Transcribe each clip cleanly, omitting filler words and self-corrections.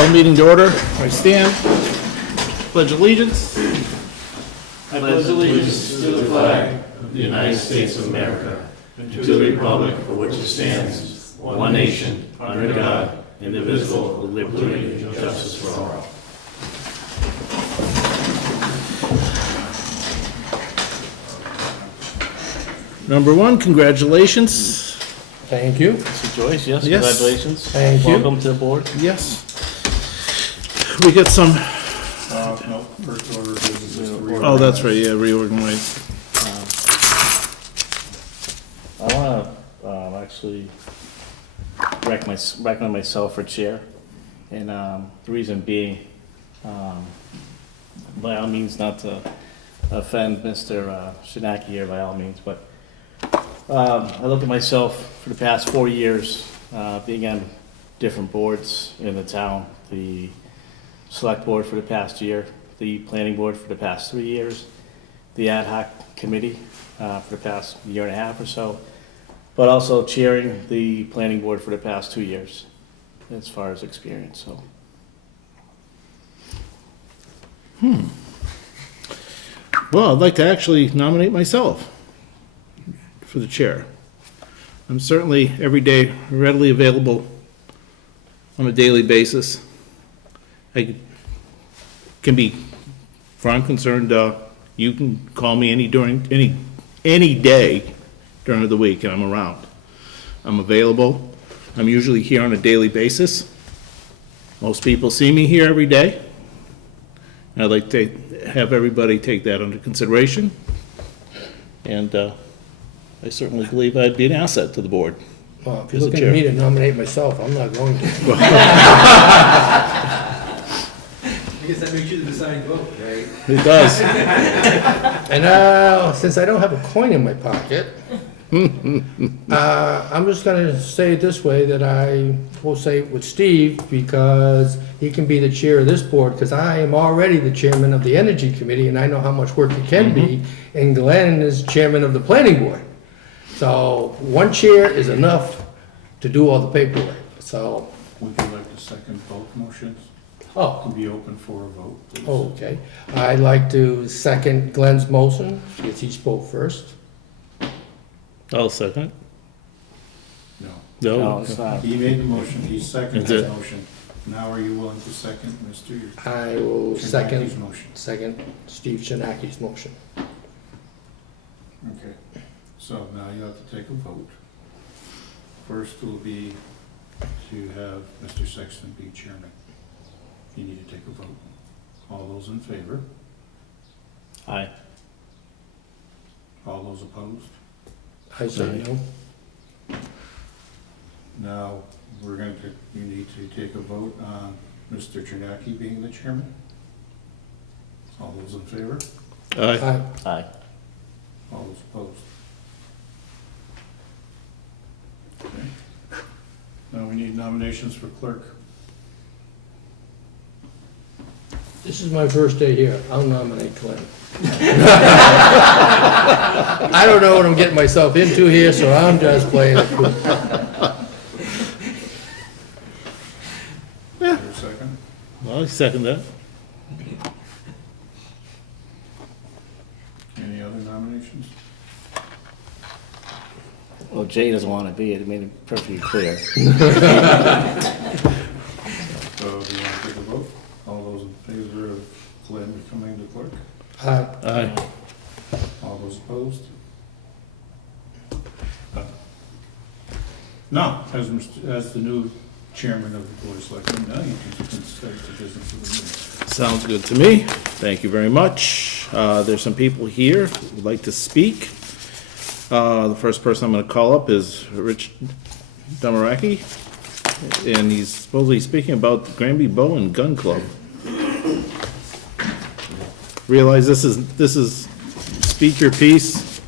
Call the meeting to order. I stand. Pledge allegiance. I pledge allegiance to the flag of the United States of America and to the republic for which it stands, one nation, under God, indivisible, with liberty and justice for all. Number one, congratulations. Thank you. Mr. Joyce, yes, Yes. congratulations. Thank you. Welcome to the board. Yes. We got some, No, first order of business is to reorganize. oh, that's right, yeah, reorganize. I want to actually recommend myself for chair, and the reason being, by all means, not to offend Mr. Shinaki here by all means, but I look at myself for the past 4 years, being on different boards in the town, the select board for the past year, the planning board for the past 3 years, the ad hoc committee for the past year and a half or so, but also chairing the planning board for the past 2 years, as far as experience, so. Well, I'd like to actually nominate myself for the chair. I'm certainly every day readily available on a daily basis. I can be, where I'm concerned, you can call me any day during the week and I'm around. I'm available. I'm usually here on a daily basis. Most people see me here every day. I'd like to have everybody take that under consideration. And I certainly believe I'd be an asset to the board. Well, if you're As a looking chair. at me to nominate myself, I'm not going to. I guess that makes you the deciding vote, right? It does. And since I don't have a coin in my pocket, I'm just gonna say it this way, that I will say with Steve, because he can be the chair of this board, because I am already the chairman of the Energy Committee, and I know how much work it can be, and Glenn is chairman of the Planning Board. So one chair is enough to do all the paperwork, so, Would you like to second both motions? oh, To be open for a vote, please. okay. I'd like to second Glenn's motion, because he spoke first. I'll second. No. No, it's not. He made the motion, he seconded Is it- the motion. Now are you willing to second Mr. I will Chinaki's second motion? Steve Chinaki's motion. Okay, so now you have to take a vote. First will be to have Mr. Sexton be chairman. You need to take a vote. All those in favor? Aye. All those opposed? I say no. Now, you need to take a vote on Mr. Chernacki being the chairman. All those in favor? Aye. Aye. Aye. All those opposed? Okay. Now we need nominations for clerk. This is my first day here. I'll nominate Glenn. I don't know what I'm getting myself into here, so I'm just playing it cool. Is there a second? Well, I second that. Any other nominations? Well, Jay doesn't want to be it, made it perfectly clear. So do you want to take a vote? All those in favor of Glenn becoming the clerk? Aye. Aye. All those opposed? No, as the new chairman of the board of selectmen, now you can start the business of the meeting. Sounds good to me. Thank you very much. There's some people here who would like to speak. The first person I'm going to call up is Rich Damaraki, and he's supposedly speaking about the Granby Bow and Gun Club. Realize this is speak your piece.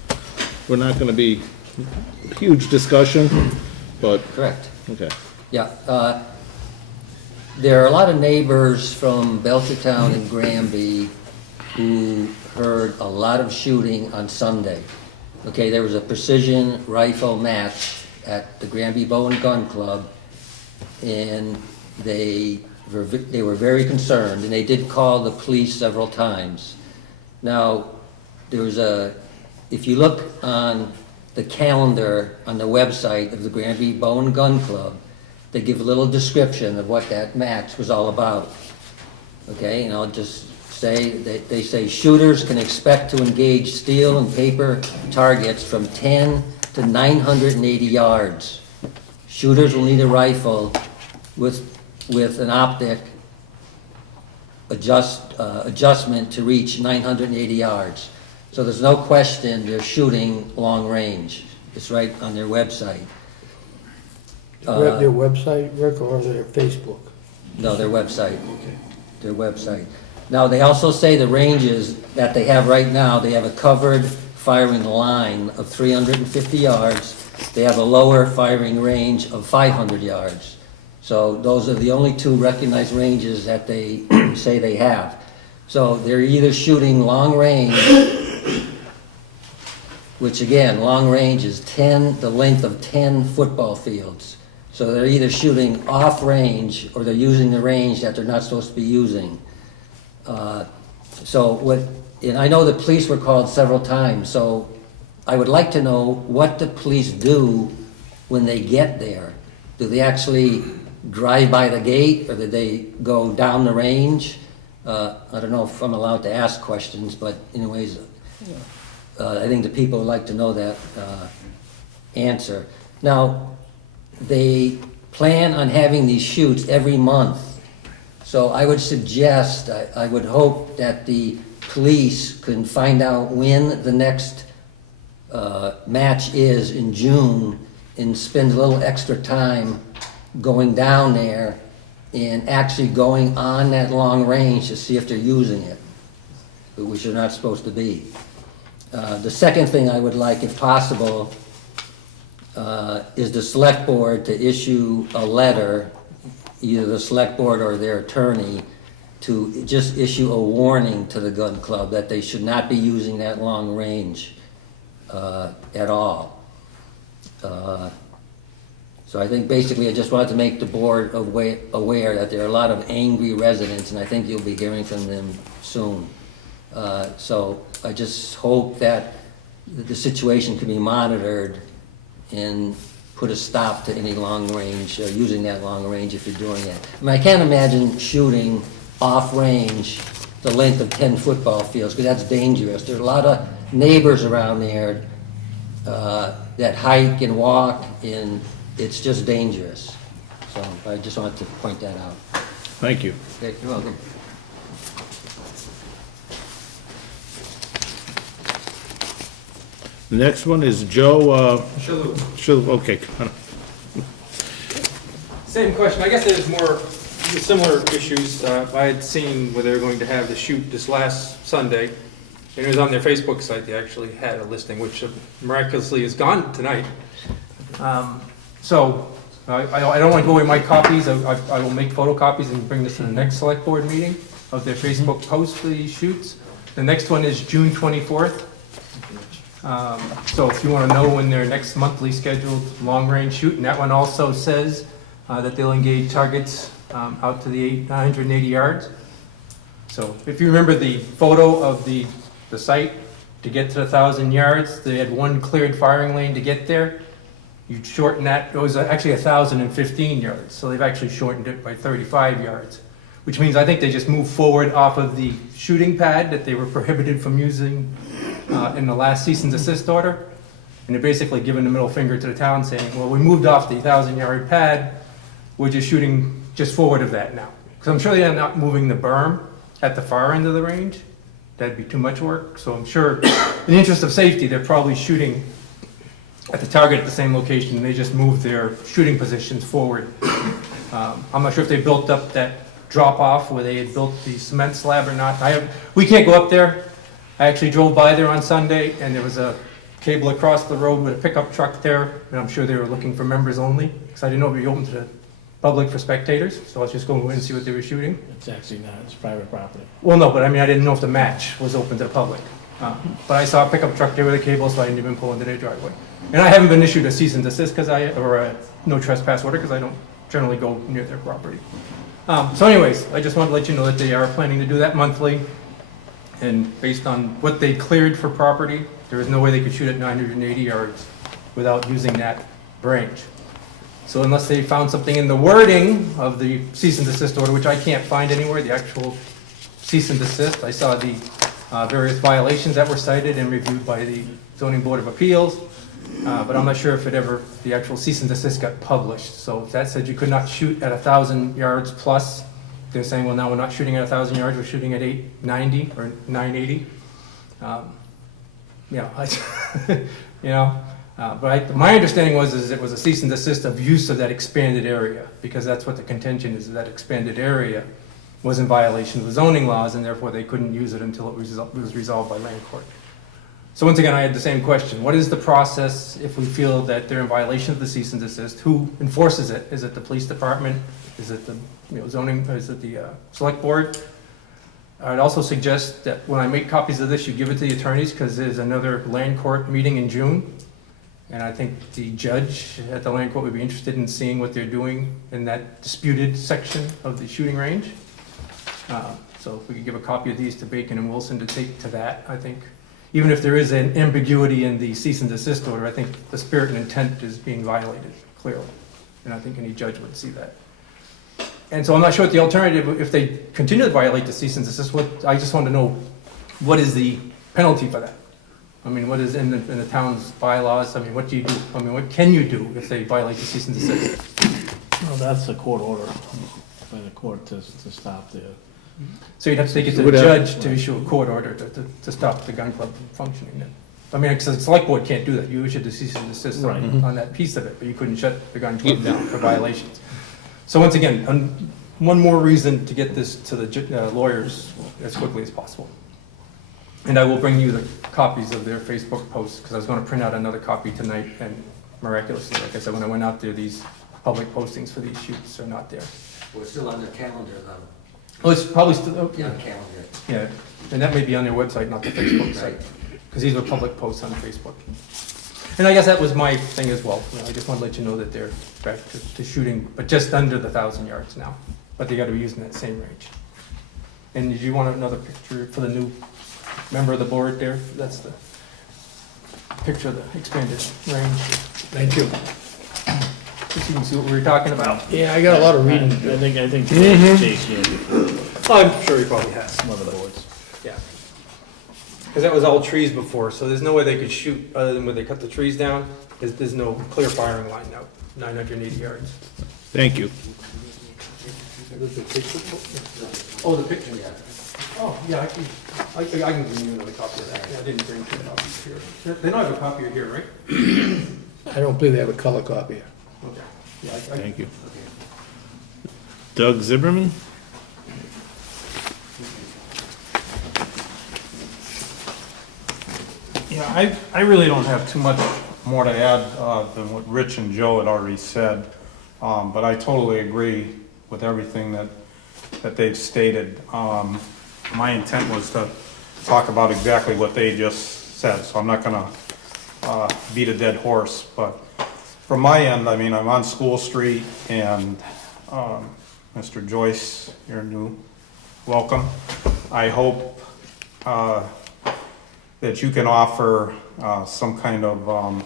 We're not going to be a huge discussion, but Correct. okay. Yeah. There are a lot of neighbors from Belchertown and Granby who heard a lot of shooting on Sunday. Okay, there was a precision rifle match at the Granby Bow and Gun Club, and they they were very concerned, and they did call the police several times. Now, if you look on the calendar on the website of the Granby Bow and Gun Club, they give a little description of what that match was all about. Okay, and I'll just say that they say shooters can expect to engage steel and paper targets from 10 to 980 yards. Shooters will need a rifle with an optic adjustment to reach 980 yards. So there's no question they're shooting long range. It's right on their website. Their website, Rick, or their Facebook? No, their website. Their website. Now, they also say the ranges that they have right now, they have a covered firing line of 350 yards. They have a lower firing range of 500 yards. So those are the only two recognized ranges that they say they have. So they're either shooting long range, which again, long range is the length of 10 football fields. So they're either shooting off range or they're using the range that they're not supposed to be using. And I know the police were called several times, so I would like to know what the police do when they get there. Do they actually drive by the gate, or do they go down the range? I don't know if I'm allowed to ask questions, but anyways, I think the people would like to know that answer. Now, they plan on having these shoots every month. So I would suggest, I would hope that the police can find out when the next match is in June and spend a little extra time going down there and actually going on that long range to see if they're using it, which they're not supposed to be. The second thing I would like, if possible, is the select board to issue a letter, either the select board or their attorney, to just issue a warning to the gun club that they should not be using that long range at all. So I think basically I just wanted to make the board aware that there are a lot of angry residents, and I think you'll be hearing from them soon. So I just hope that the situation can be monitored and put a stop to any long range, using that long range if you're doing it. I mean, I can't imagine shooting off range the length of 10 football fields, because that's dangerous. There's a lot of neighbors around there that hike and walk, and it's just dangerous. So I just wanted to point that out. Thank you. Okay, you're welcome. The next one is Joe, Shalhoub. okay. Same question. I guess there's more similar issues. I had seen where they were going to have the shoot this last Sunday, and it was on their Facebook site. They actually had a listing, which miraculously is gone tonight. So I don't want to go away my copies. I will make photocopies and bring this to the next select board meeting of their Facebook post for these shoots. The next one is June 24th. So if you want to know when their next monthly scheduled long-range shoot, and that one also says that they'll engage targets out to the 980 yards. So if you remember the photo of the site, to get to the 1,000 yards, they had one cleared firing lane to get there. You shorten that, it was actually 1,015 yards, so they've actually shortened it by 35 yards, which means I think they just moved forward off of the shooting pad that they were prohibited from using in the last cease and desist order. And they're basically giving the middle finger to the town saying, well, we moved off the 1,000-yard pad, we're just shooting just forward of that now. Because I'm sure they're not moving the berm at the far end of the range. That'd be too much work. So I'm sure, in the interest of safety, they're probably shooting at the target at the same location, and they just moved their shooting positions forward. I'm not sure if they built up that drop-off where they had built the cement slab or not. We can't go up there. I actually drove by there on Sunday, and there was a cable across the road with a pickup truck there, and I'm sure they were looking for members only, because I didn't know it would be open to the public for spectators, so I was just going in and see what they were shooting. It's actually not, it's private property. Well, no, but I mean, I didn't know if the match was open to the public. But I saw a pickup truck there with a cable, so I didn't even pull into their driveway. And I haven't been issued a cease and desist or a no trespass order, because I don't generally go near their property. So anyways, I just wanted to let you know that they are planning to do that monthly. And based on what they cleared for property, there is no way they could shoot at 980 yards without using that range. So unless they found something in the wording of the cease and desist order, which I can't find anywhere, the actual cease and desist, I saw the various violations that were cited and reviewed by the zoning board of appeals, but I'm not sure if the actual cease and desist got published. So if that said you could not shoot at 1,000 yards plus, they're saying, well, now we're not shooting at 1,000 yards, we're shooting at 890 or 980. But my understanding was it was a cease and desist of use of that expanded area, because that's what the contention is, that expanded area was in violation of the zoning laws, and therefore they couldn't use it until it was resolved by land court. So once again, I had the same question. What is the process if we feel that they're in violation of the cease and desist? Who enforces it? Is it the police department? Is it the zoning, or is it the select board? I'd also suggest that when I make copies of this, you give it to the attorneys, because there's another land court meeting in June. And I think the judge at the land court would be interested in seeing what they're doing in that disputed section of the shooting range. So if we could give a copy of these to Bacon and Wilson to take to that, I think, even if there is an ambiguity in the cease and desist order, I think the spirit and intent is being violated clearly. And I think any judge would see that. And so I'm not sure what the alternative, if they continue to violate the cease and desist, I just want to know, what is the penalty for that? I mean, what is in the town's bylaws? I mean, what do you do? I mean, what can you do if they violate the cease and desist? Well, that's a court order by the court to stop the, So you'd have to take it to the judge to issue a court order to stop the gun club from functioning then. I mean, because the select board can't do that. You issued the cease and desist on that piece of it, but you couldn't shut the gun club down for violations. So once again, one more reason to get this to the lawyers as quickly as possible. And I will bring you the copies of their Facebook posts, because I was going to print out another copy tonight, and miraculously, like I said, when I went out there, these public postings for these shoots are not there. We're still on the calendar though. Well, it's probably still, Yeah, calendar. yeah, and that may be on their website, not the Facebook site, Right. because these were public posts on Facebook. And I guess that was my thing as well. You know, I just want to let you know that they're back to shooting, but just under the 1,000 yards now. But they got to be using that same range. And did you want another picture for the new member of the board there? That's the picture of the expanded range. Thank you. Just so you can see what we were talking about. Yeah, I got a lot of reading to do. I think Chase here before I'm sure he probably has. some other boards. Yeah. Because that was all trees before, so there's no way they could shoot other than where they cut the trees down. There's no clear firing line now, 980 yards. Thank you. Oh, the picture, yeah. Oh, yeah, I can give you another copy of that. Yeah, I didn't bring two copies here. They don't have a copy here, right? I don't believe they have a color copy. Okay. Yeah, Thank you. Doug Zimmerman? Yeah, I really don't have too much more to add than what Rich and Joe had already said, but I totally agree with everything that they've stated. My intent was to talk about exactly what they just said, so I'm not gonna beat a dead horse, but from my end, I mean, I'm on School Street, and Mr. Joyce, you're new, welcome. I hope that you can offer some kind of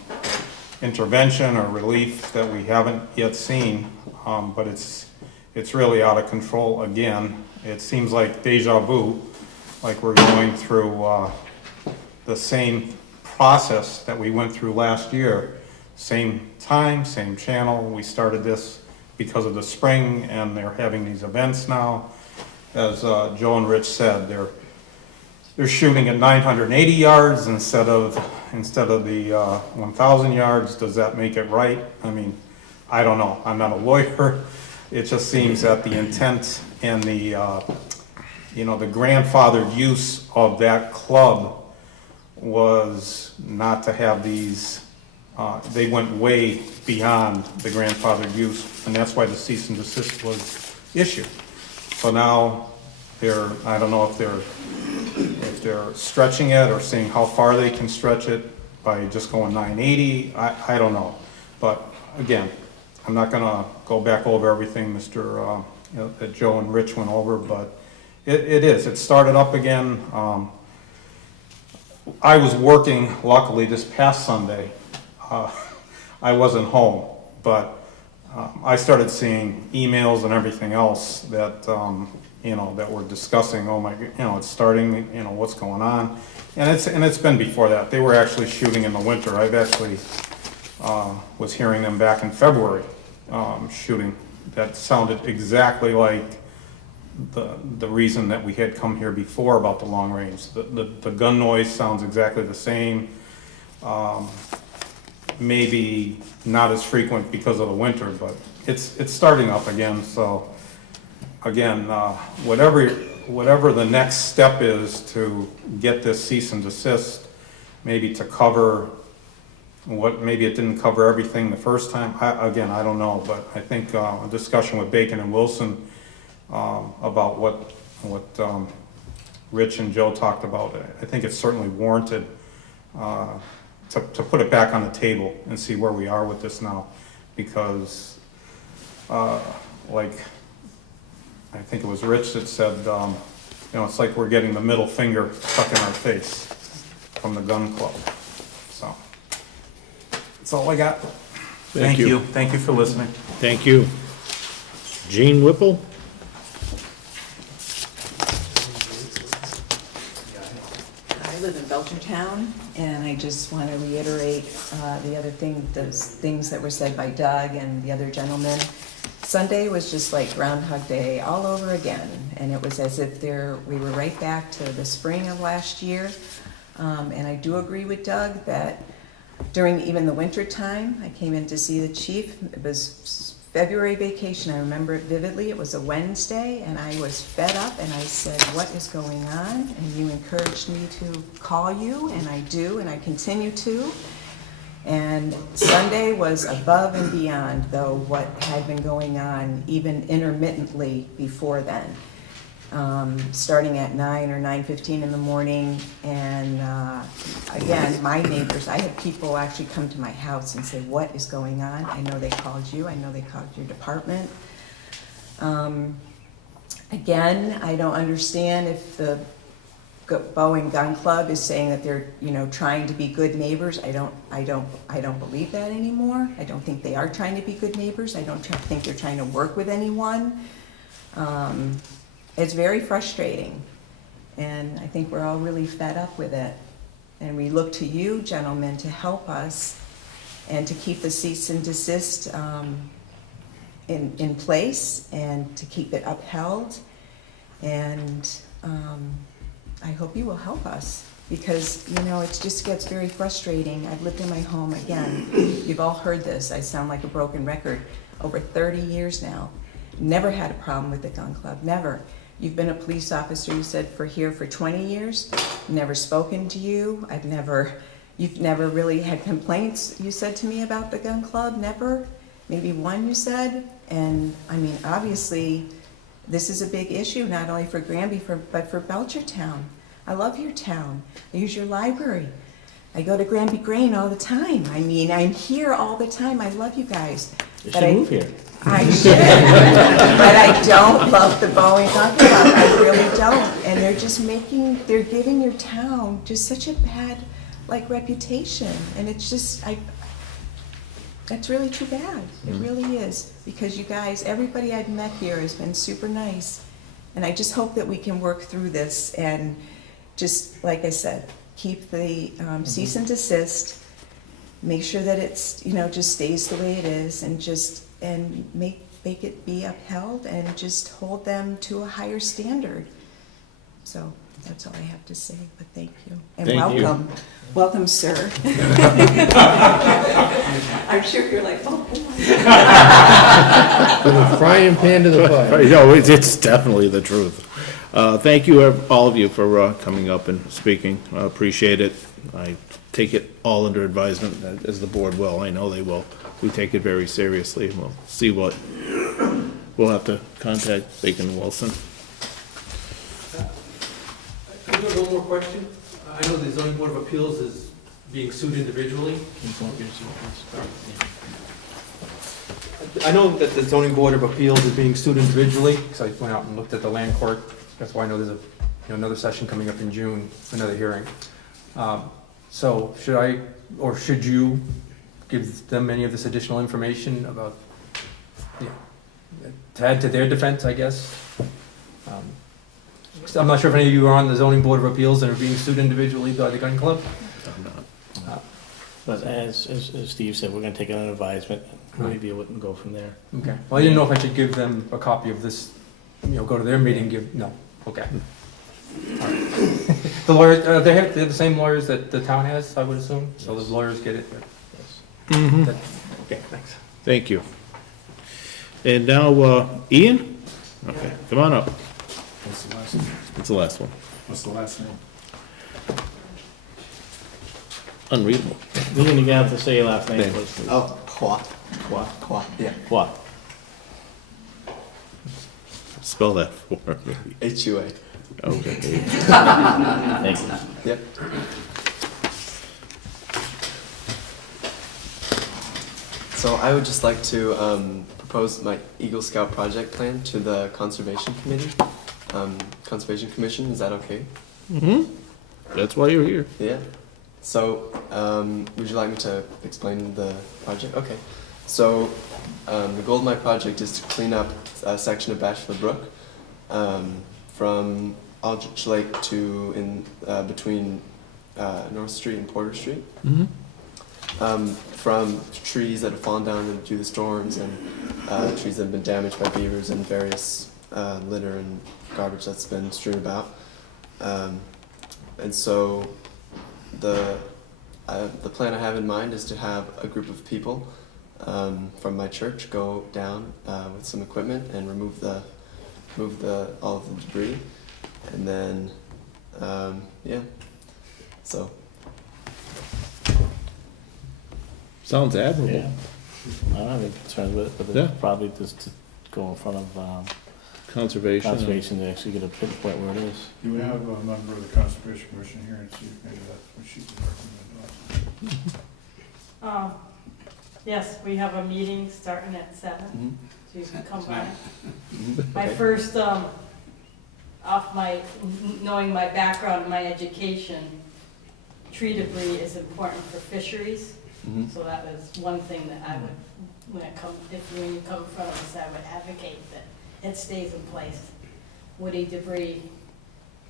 intervention or relief that we haven't yet seen, but it's really out of control again. It seems like deja vu, like we're going through the same process that we went through last year. Same time, same channel. We started this because of the spring, and they're having these events now. As Joe and Rich said, they're shooting at 980 yards instead of the 1,000 yards. Does that make it right? I mean, I don't know. I'm not a lawyer. It just seems that the intent and the grandfathered use of that club was not to have these. They went way beyond the grandfathered use, and that's why the cease and desist was issued. So now I don't know if they're stretching it or seeing how far they can stretch it by just going 980. I don't know. But again, I'm not gonna go back over everything Mr. that Joe and Rich went over, but it is. It started up again. I was working, luckily, this past Sunday. I wasn't home, but I started seeing emails and everything else that, that were discussing, oh my, it's starting, what's going on. And it's been before that. They were actually shooting in the winter. I've actually was hearing them back in February shooting. That sounded exactly like the reason that we had come here before about the long range. The gun noise sounds exactly the same. Maybe not as frequent because of the winter, but it's starting up again. So again, whatever the next step is to get this cease and desist, maybe to cover what, maybe it didn't cover everything the first time. I don't know, but I think a discussion with Bacon and Wilson about what Rich and Joe talked about, I think it's certainly warranted to put it back on the table and see where we are with this now, because like I think it was Rich that said, it's like we're getting the middle finger stuck in our face from the gun club. So that's all I got. Thank you. Thank you for listening. Thank you. Gene Whipple? I live in Belchertown, and I just want to reiterate those things that were said by Doug and the other gentleman. Sunday was just like Groundhog Day all over again, and it was as if we were right back to the spring of last year. And I do agree with Doug that during even the winter time, I came in to see the chief. It was February vacation. I remember it vividly. It was a Wednesday, and I was fed up, and I said, what is going on? And you encouraged me to call you, and I do, and I continue to. And Sunday was above and beyond, though, what had been going on even intermittently before then. Starting at 9 or 9:15 in the morning, and again, my neighbors, I had people actually come to my house and say, what is going on? I know they called you, I know they called your department. Again, I don't understand if the Bowen Gun Club is saying that they're, trying to be good neighbors. I don't believe that anymore. I don't think they are trying to be good neighbors. I don't think they're trying to work with anyone. It's very frustrating, and I think we're all really fed up with it. And we look to you, gentlemen, to help us and to keep the cease and desist in place and to keep it upheld. And I hope you will help us, because, it just gets very frustrating. I've lived in my home, again, you've all heard this, I sound like a broken record, over 30 years now. Never had a problem with the gun club, never. You've been a police officer, you said, for 20 years. Never spoken to you. You've never really had complaints, you said to me, about the gun club, never. Maybe one, you said. And I mean, obviously, this is a big issue, not only for Granby, but for Belchertown. I love your town. I use your library. I go to Granby Grain all the time. I mean, I'm here all the time. I love you guys. You should move here. I should, but I don't love the Boeing Gun Club. I really don't. And they're giving your town just such a bad, reputation. And it's just, that's really too bad. It really is. Because you guys, everybody I've met here has been super nice. And I just hope that we can work through this and just, like I said, keep the cease and desist, make sure that it's, just stays the way it is, and make it be upheld, and just hold them to a higher standard. So that's all I have to say, but thank you. And Thank you. welcome. Welcome, sir. I'm sure you're like, oh boy. From the frying pan to the fire. No, it's definitely the truth. Thank you, all of you, for coming up and speaking. I appreciate it. I take it all under advisement, as the board will. I know they will. We take it very seriously, and we'll see what, we'll have to contact Bacon and Wilson. I have one more question. I know the zoning board of appeals is being sued individually. I know that the zoning board of appeals is being sued individually, because I went out and looked at the land court. That's why I know there's another session coming up in June, another hearing. So should I, or should you give them any of this additional information about, to add to their defense, I guess? 'Cause I'm not sure if any of you are on the zoning board of appeals and are being sued individually by the gun club. I'm not. But as Steve said, we're gonna take it under advisement, and review it and go from there. Okay, well, I didn't know if I should give them a copy of this, go to their meeting, no, okay. All right. The lawyers, they're the same lawyers that the town has, I would assume, so the lawyers get it. Mhm. Okay, thanks. Thank you. And now, Ian? Okay, come on up. What's the last name? It's the last one. What's the last name? Unreadable. Ian, you have to say your last name, Name. please. Oh, Qua. Qua. Qua, yeah. Qua. Spell that for me. HUA. Okay. Thank you. Yep. So I would just like to propose my Eagle Scout project plan to the Conservation Committee. Conservation Commission, is that okay? Mm-hmm. That's why you're here. Yeah. So, would you like me to explain the project? Okay. So, the goal of my project is to clean up a section of Bachelor Brook from Aldrich Lake to between North Street and Porter Street. Mm-hmm. From trees that have fallen down due to the storms and trees that have been damaged by beavers and various litter and garbage that's been strewn about. And so the plan I have in mind is to have a group of people from my church go down with some equipment and remove all of the debris, and then yeah. So Sounds admirable. Yeah. I don't have any concerns with it, but Yeah. it's probably just to go in front of Conservation. conservation to actually get a pinpoint where it is. Do we have a member of the Conservation Commission here and see if maybe that's what she would recommend to us? Yes, we have a meeting starting at 7, so you can come by. My Okay. first, knowing my background and my education, tree debris is important for fisheries. Mhm. So that was one thing that I would, when you come in front of us, I would advocate that it stays in place. Woody debris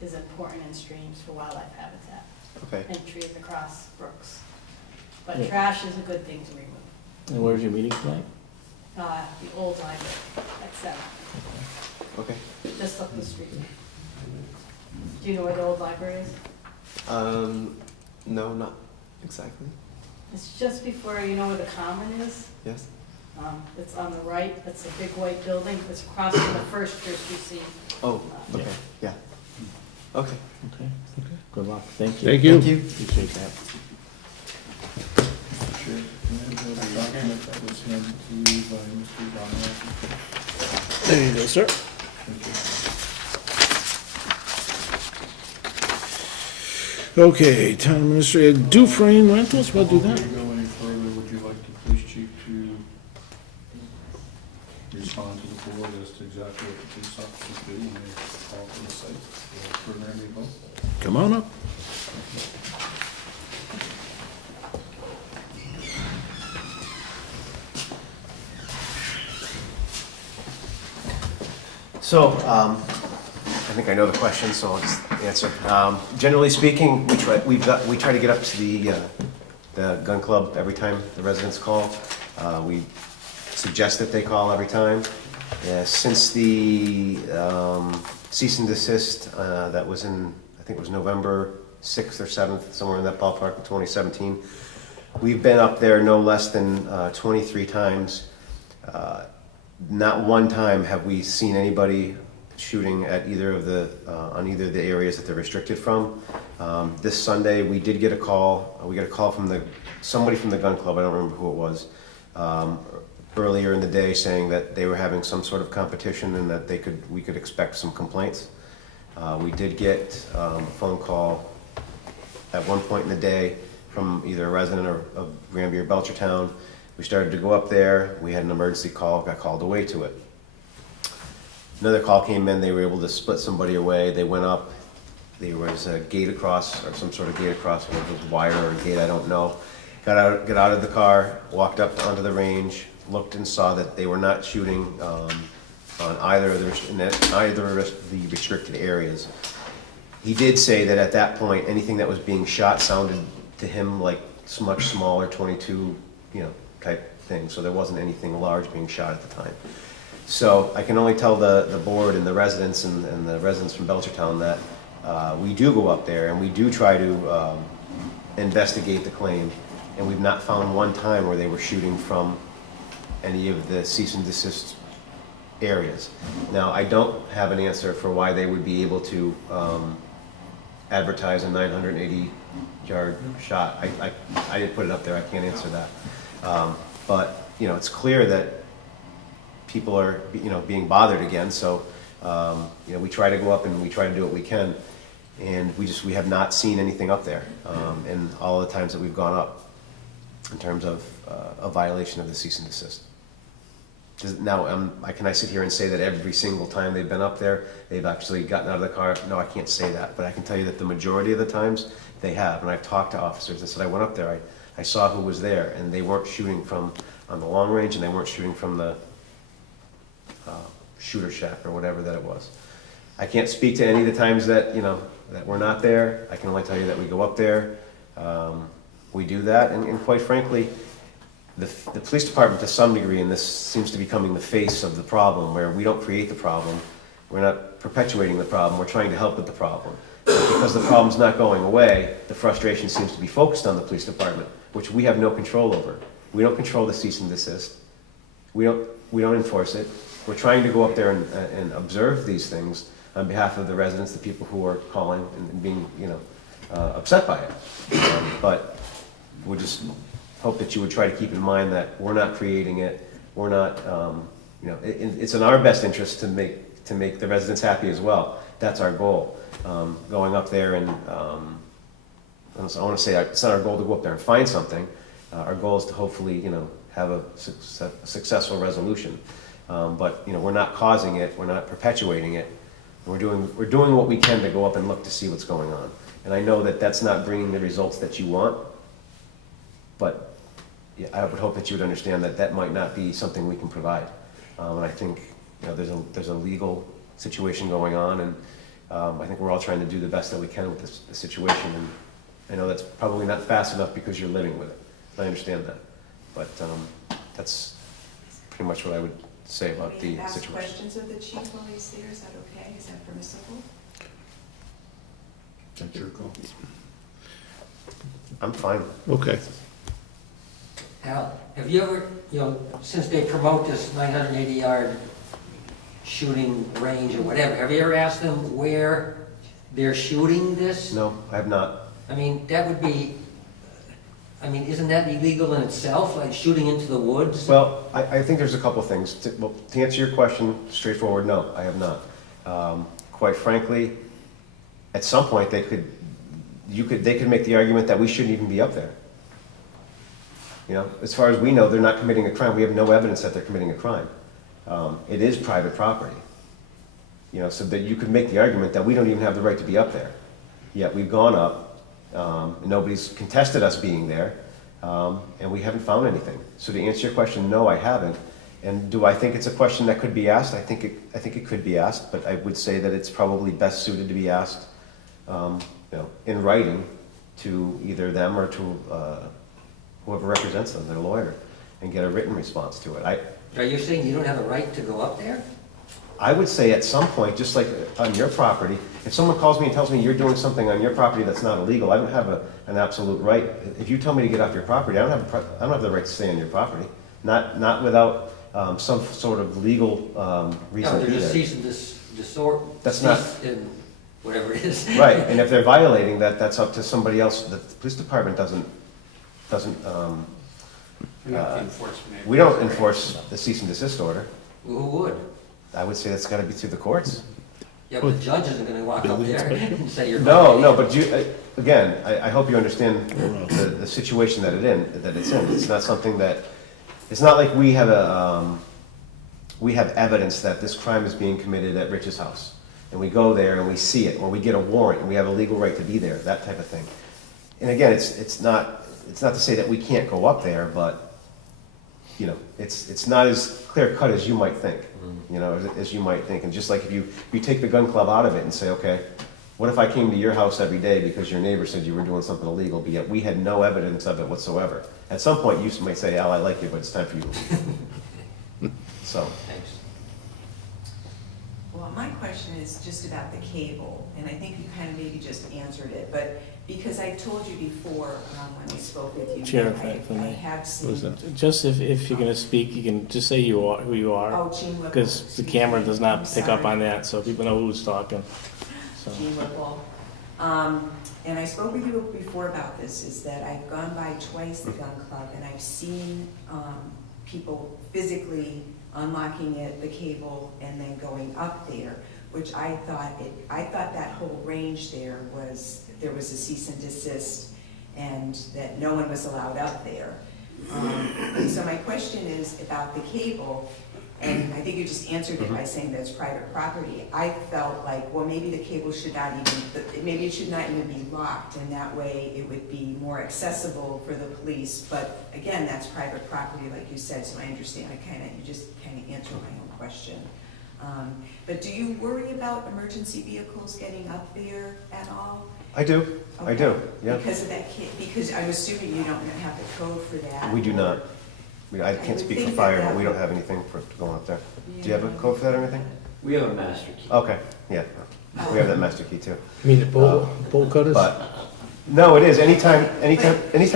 is important in streams for wildlife habitat Okay. and trees across brooks. But Yeah. trash is a good thing to remove. And where's your meeting tonight? The old library at 7, Okay. just up the street. Do you know where the old library is? No, not exactly. It's just before, you know where the common is? Yes. It's on the right, it's a big white building, it's across from the first church you see. Oh, okay. Yeah. Okay. Okay. Good luck. Thank you. Thank you. Thank you. Appreciate that. Sure. Can I have a document that was handed to you by Mr. Donald? There you go, sir. Thank you. Okay, town administrator Dufresne Rentals, we'll do that. Before we go any further, would you like the police chief to respond to the board as to exactly what the police officers do when they call for the site for Granby vote? Come on up. So, I think I know the question, so I'll just answer. Generally speaking, we try to get up to the gun club every time the residents call. We suggest that they call every time. Since the cease and desist, that was in, I think it was November 6th or 7th, somewhere in that ballpark of 2017, we've been up there no less than 23 times. Not one time have we seen anybody shooting at either of the on either of the areas that they're restricted from. This Sunday we did get a call. We got a call from somebody from the gun club. I don't remember who it was. Earlier in the day, saying that they were having some sort of competition and that we could expect some complaints. We did get a phone call at one point in the day from either a resident of Granby or Belchertown We started to go up there, we had an emergency call, got called away to it. Another call came in, they were able to split somebody away, they went up, there was a gate across, or some sort of gate across, whether it was wire or a gate, I don't know. Got out of the car, walked up onto the range, looked and saw that they were not shooting on either of the restricted areas. He did say that at that point, anything that was being shot sounded to him like much smaller 22, type thing, so there wasn't anything large being shot at the time. So I can only tell the board and the residents and the residents from Belchertown that we do go up there and we do try to investigate the claim, and we've not found one time where they were shooting from any of the cease and desist areas. Now, I don't have an answer for why they would be able to advertise a 980-yard shot. I didn't put it up there, I can't answer that. But, it's clear that people are, being bothered again, so, we try to go up and we try to do what we can, and we have not seen anything up there, in all the times that we've gone up, in terms of a violation of the cease and desist. Now, can I sit here and say that every single time they've been up there, they've actually gotten out of the car? No, I can't say that, but I can tell you that the majority of the times, they have, and I've talked to officers that said, I went up there, I saw who was there, and they weren't shooting from on the long range, and they weren't shooting from the shooter shack or whatever that it was. I can't speak to any of the times that, that we're not there. I can only tell you that we go up there, we do that, and quite frankly, the police department to some degree, and this seems to be becoming the face of the problem, where we don't create the problem, we're not perpetuating the problem, we're trying to help with the problem. But because the problem's not going away, the frustration seems to be focused on the police department, which we have no control over. We don't control the cease and desist. We don't enforce it. We're trying to go up there and observe these things on behalf of the residents, the people who are calling and being, upset by it. But we'll just hope that you would try to keep in mind that we're not creating it. We're not, it's in our best interest to make the residents happy as well. That's our goal. Going up there and, I want to say it's not our goal to go up there and find something. Our goal is to hopefully, have a successful resolution. But, we're not causing it, we're not perpetuating it. We're doing what we can to go up and look to see what's going on. And I know that that's not bringing the results that you want, but yeah, I would hope that you would understand that that might not be something we can provide. And I think, there's a legal situation going on, and I think we're all trying to do the best that we can with this situation. And I know that's probably not fast enough because you're living with it. I understand that. But that's pretty much what I would say about the Ask situation. questions of the chief while he's there, is that okay? Is that permissible? That's your call. I'm fine. Okay. Al, have you ever, since they promote this 980-yard shooting range or whatever, have you ever asked them where they're shooting this? No, I have not. I mean, that would be, isn't that illegal in itself, like shooting into the woods? Well, I think there's a couple things. To answer your question, straightforward, no, I have not. Quite frankly, at some point they could make the argument that we shouldn't even be up there. As far as we know, they're not committing a crime. We have no evidence that they're committing a crime. It is private property. So that you could make the argument that we don't even have the right to be up there. Yet we've gone up, nobody's contested us being there, and we haven't found anything. So to answer your question, no, I haven't. And do I think it's a question that could be asked? I think it could be asked, but I would say that it's probably best suited to be asked, in writing to either them or to whoever represents them, their lawyer, and get a written response to it. Are you saying you don't have a right to go up there? I would say at some point, just like on your property, if someone calls me and tells me you're doing something on your property that's not illegal, I don't have an absolute right. If you tell me to get off your property, I don't have the right to stay on your property. Not without some sort of legal reason No, to be there's a there. cease and desist. That's not- Whatever it is. Right, and if they're violating that, that's up to somebody else. The police department doesn't. We don't enforce the cease and desist order. Who would? I would say that's got to be through the courts. Yeah, but the judge isn't gonna walk up there and say you're. No, but again, I hope you understand the situation that it's in. It's not something that it's not like we have we have evidence that this crime is being committed at Rich's house. And we go there and we see it, or we get a warrant and we have a legal right to be there, that type of thing. And again, it's not to say that we can't go up there, but, you know, it's not as clear cut as you might think, you know, as you might think. And just like if you take the gun club out of it and say, okay, what if I came to your house every day because your neighbor said you were doing something illegal, but yet we had no evidence of it whatsoever? At some point, you might say, Al, I like you, but it's time for you to leave. So. Thanks. Well, my question is just about the cable, and I think you kind of maybe just answered it, but because I told you before, when I spoke with you. Chair, that if I I may. have What was seen. that? Just if you're gonna speak, you can just say who you are, Oh, Gene Whipple. because the camera does not I'm pick up sorry. on that, so people know who's talking. So, Gene Whipple. And I spoke with you before about this, is that I've gone by twice the gun club, and I've seen people physically unlocking it, the cable, and then going up there, which I thought that whole range there was a cease and desist, and that no one was allowed up there. So my question is about the cable, and I think you just answered it by saying that it's private property. I felt like, well, maybe the cable should not even, maybe it should not even be locked, and that way it would be more accessible for the police. But again, that's private property, like you said, so I understand. You just kind of answered my own question. But do you worry about emergency vehicles getting up there at all? I do, I do, yeah. Because of that, because I'm assuming you don't have the code for that. We do not. I can't speak for fire, but we don't have anything for going up there. Do you have a code for that or anything? We have a master key. Okay, yeah. We have that master key too. I mean, the bolt cutters? But, no, it is. Anytime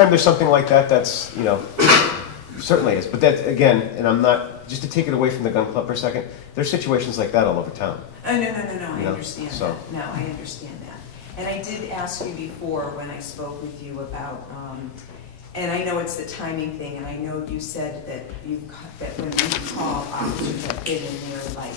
there's something like that, that's, you know, certainly is. But that, again, and I'm not, just to take it away from the gun club for a second, there's situations like that all over town. Oh, no, I You know, understand so. that. No, I understand that. And I did ask you before when I spoke with you about, and I know it's the timing thing, and I know you said that when you call, officers have been in there like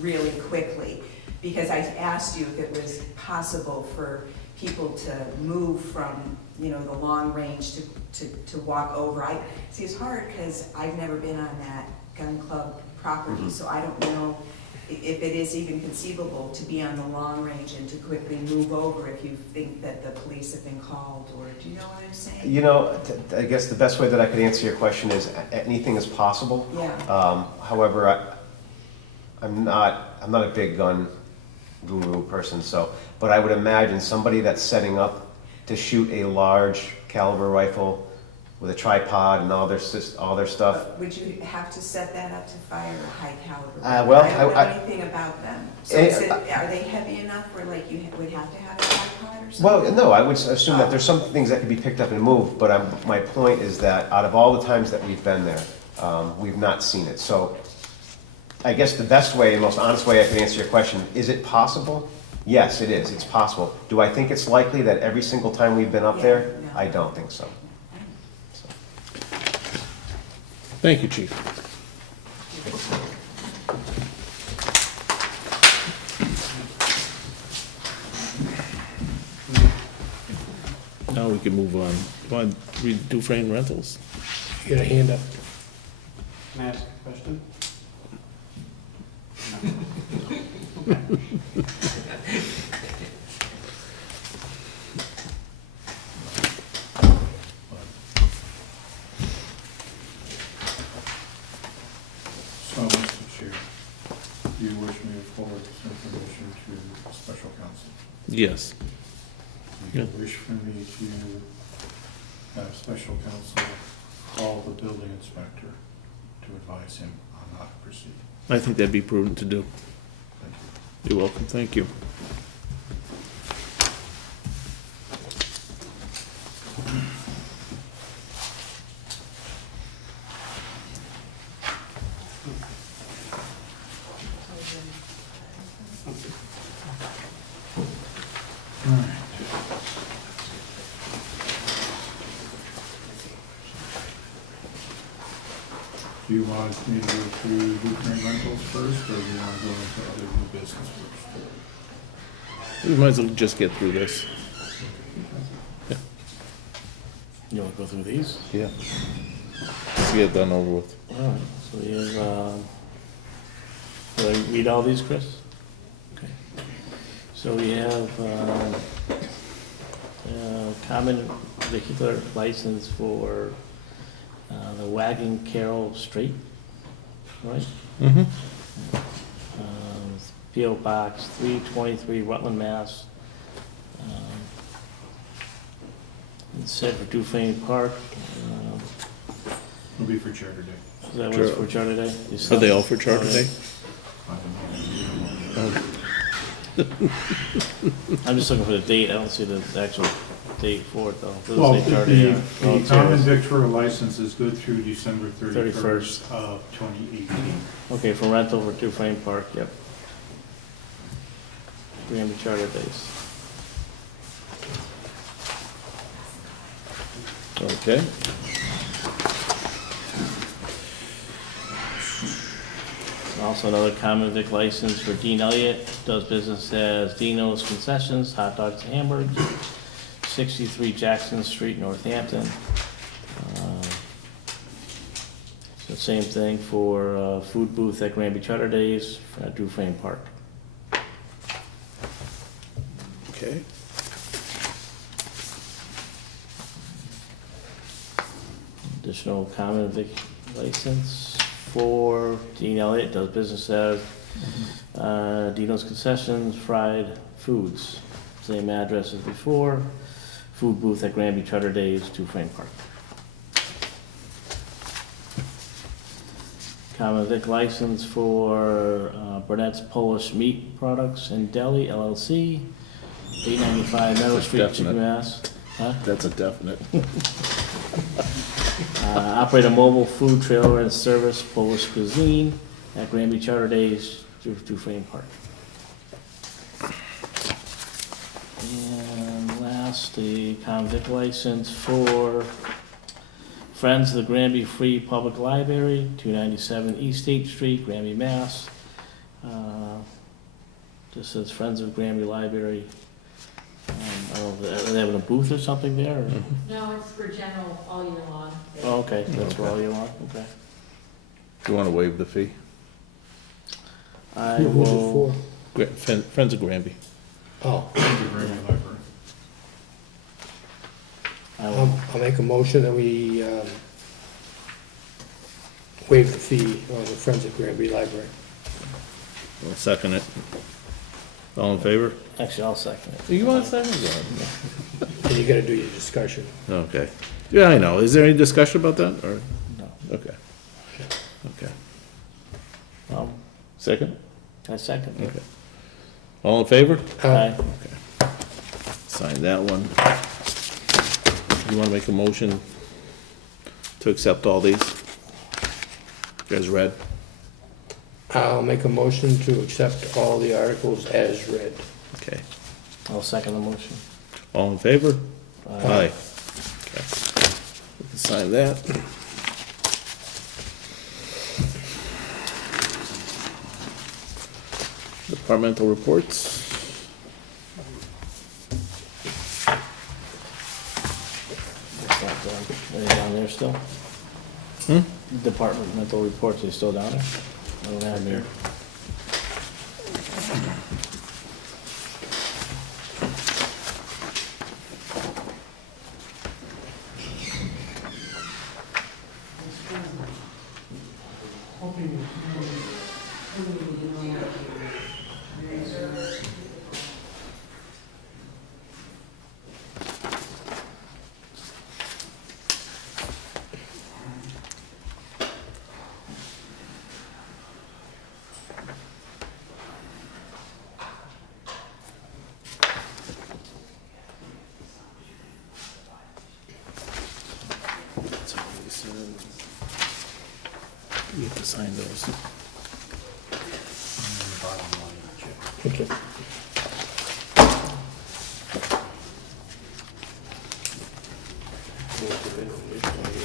really quickly. Because I asked you if it was possible for people to move from, you know, the long range to walk over. See, it's hard because I've never been on that gun club property, so I don't know if it is even conceivable to be on the long range and to quickly move over if you think that the police have been called, or do you know what I'm saying? You know, I guess the best way that I could answer your question is anything is possible. Yeah. However, I'm not a big gun guru person, but I would imagine somebody that's setting up to shoot a large caliber rifle with a tripod and all their stuff. Would you have to set that up to fire a high caliber? Well, I don't know anything about them. So are they heavy enough where like you would have to have a tripod or something? Well, no, I would assume that there's some things that could be picked up and moved, but my point is that out of all the times that we've been there, we've not seen it. So I guess the best way, and most honest way I can answer your question, is it possible? Yes, it is. It's possible. Do I think it's likely that every single time we've been up there? No. I don't think so. Thank you, Chief. Now we can move on. Come on, read Dufresne Rentals. You got a hand up. Can I ask a question? So, Mr. Chair, do you wish me to forward this information to special counsel? Yes. Do you wish for me to have special counsel call the building inspector to advise him on how to proceed? I think that'd be prudent to do. Thank you. You're welcome, thank you. All right. Do you want me to go through Blueprint Rentals first, or do you want to go into other new business first? We might as well just get through this. you want to go through these? Yeah. Let's get it done over with. All right, so we have, did I read all these, Chris? Okay. So we have, common vehicular license for, the Wagon Carroll Street, right? Mm-hmm. P.O. Box 323, Rutland, Mass. It's set for Dufane Park. It'll be for Charter Day. Is that what's for Charter Day? Are they all for Charter Day? I'm just looking for the date. I don't see the actual date for it, though. Doesn't Well, say Charter Day. the common victular license is good through December 31st 31st. of 2018. Okay, for rental for Dufane Park, yep. Granby Charter Days. Okay. Also another common vic license for Dean Elliott, does business as Dino's Concessions, hot dogs and hamburgers, 63 Jackson Street, Northampton. So same thing for food booth at Granby Charter Days at Dufane Park. Okay. Additional common vic license for Dean Elliott, does business as Dino's Concessions, Fried Foods. Same address as before. Food booth at Granby Charter Days, Dufane Park. Common vic license for Burnett's Polish Meat Products and Deli LLC, 895 Meadow Street, Definite. Chicopee, Mass. Huh? That's a definite. Operate a mobile food trailer and service Polish cuisine at Granby Charter Days, Dufane Park. And last, the common vic license for Friends of the Granby Free Public Library, 297 East State Street, Granby, Mass. Just says Friends of Granby Library. I don't know, are they having a booth or something there? Or? No, it's for general all year long. Oh, okay, that's for all you want, okay. Do you want to waive the fee? I Who's it will, for? Friends of Granby. Oh, Thank you very much, Library. I will, I'll make a motion that we waive the fee on the Friends of Granby Library. I'll second it. All in favor? actually, I'll second it. You want to second it? And you gotta do your discussion. Okay. Yeah, I know. Is there any discussion about that, or? No. Okay. Okay. Second? Second? I second it. Okay. All in favor? Aye. Sign that one. You want to make a motion to accept all these? As read? I'll make a motion to accept all the articles as read. Okay. I'll second the motion. All in favor? Aye. Aye. Okay. We can sign that. Departmental reports. It's not done. Are they down there still? Departmental reports, are they still down there? I don't have them here. You have to sign those. Okay.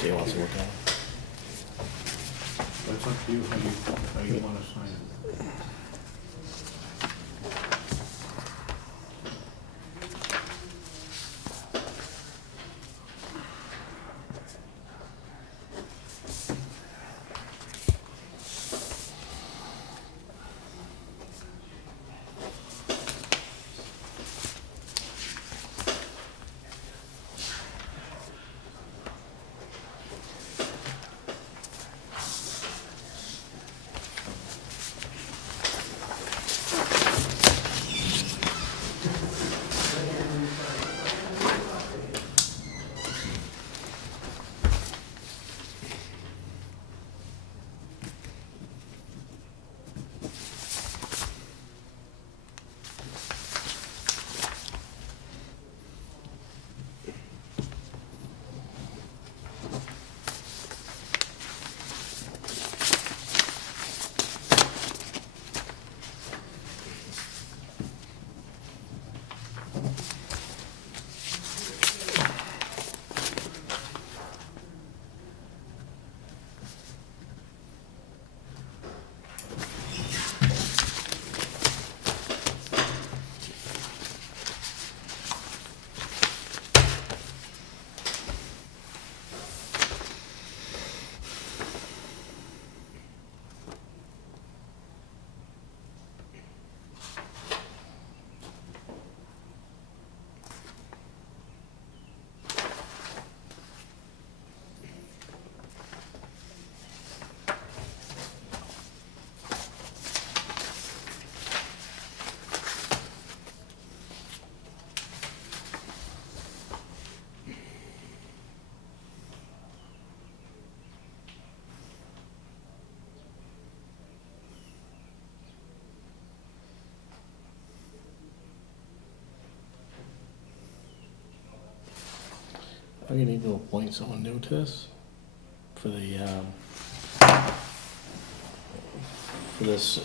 Do you want to look at it? That's up to you, how you want to sign it. Are you need to appoint someone new to this? For this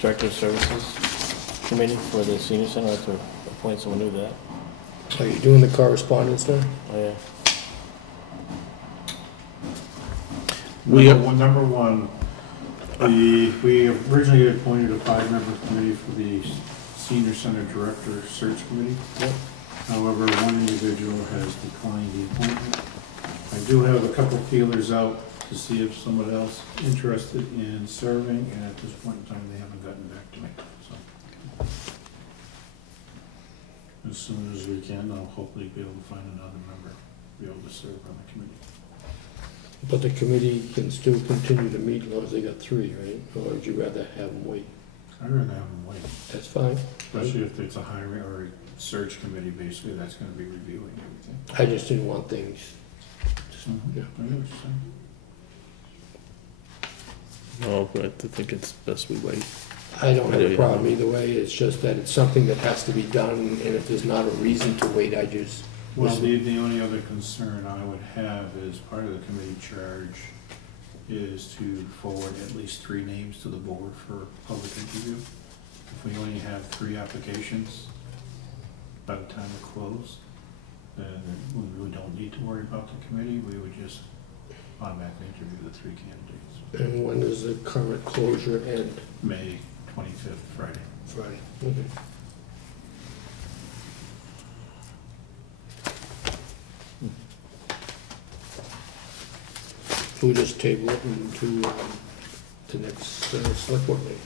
Director of Services Committee for the Senior Center? I have to appoint someone new to that. Are you doing the correspondence there? Oh, yeah. Number one, we originally appointed a 5-member committee for the Senior Center Director Search Committee. Yep. However, one individual has declined the appointment. I do have a couple feelers out to see if someone else interested in serving, and at this point in time, they haven't gotten back to me, so. As soon as we can, I'll hopefully be able to find another member, be able to serve on the committee. But the committee can still continue to meet as long as they got 3, right? Or would you rather have them wait? I'd rather have them wait, That's fine. especially if it's a hiring or a search committee, basically, that's gonna be reviewing everything. I just didn't want things, I know what you're saying. No, but I think it's best we wait. I don't have a problem either way, it's just that it's something that has to be done, and if there's not a reason to wait, I just... Well, the only other concern I would have is part of the committee charge is to forward at least 3 names to the board for public interview. If we only have 3 applications by the time we close, then we really don't need to worry about the committee. We would just automatically interview the 3 candidates. And when does the current closure end? May 25th, Friday. Friday. Okay. We'll just table it into the next select board meeting.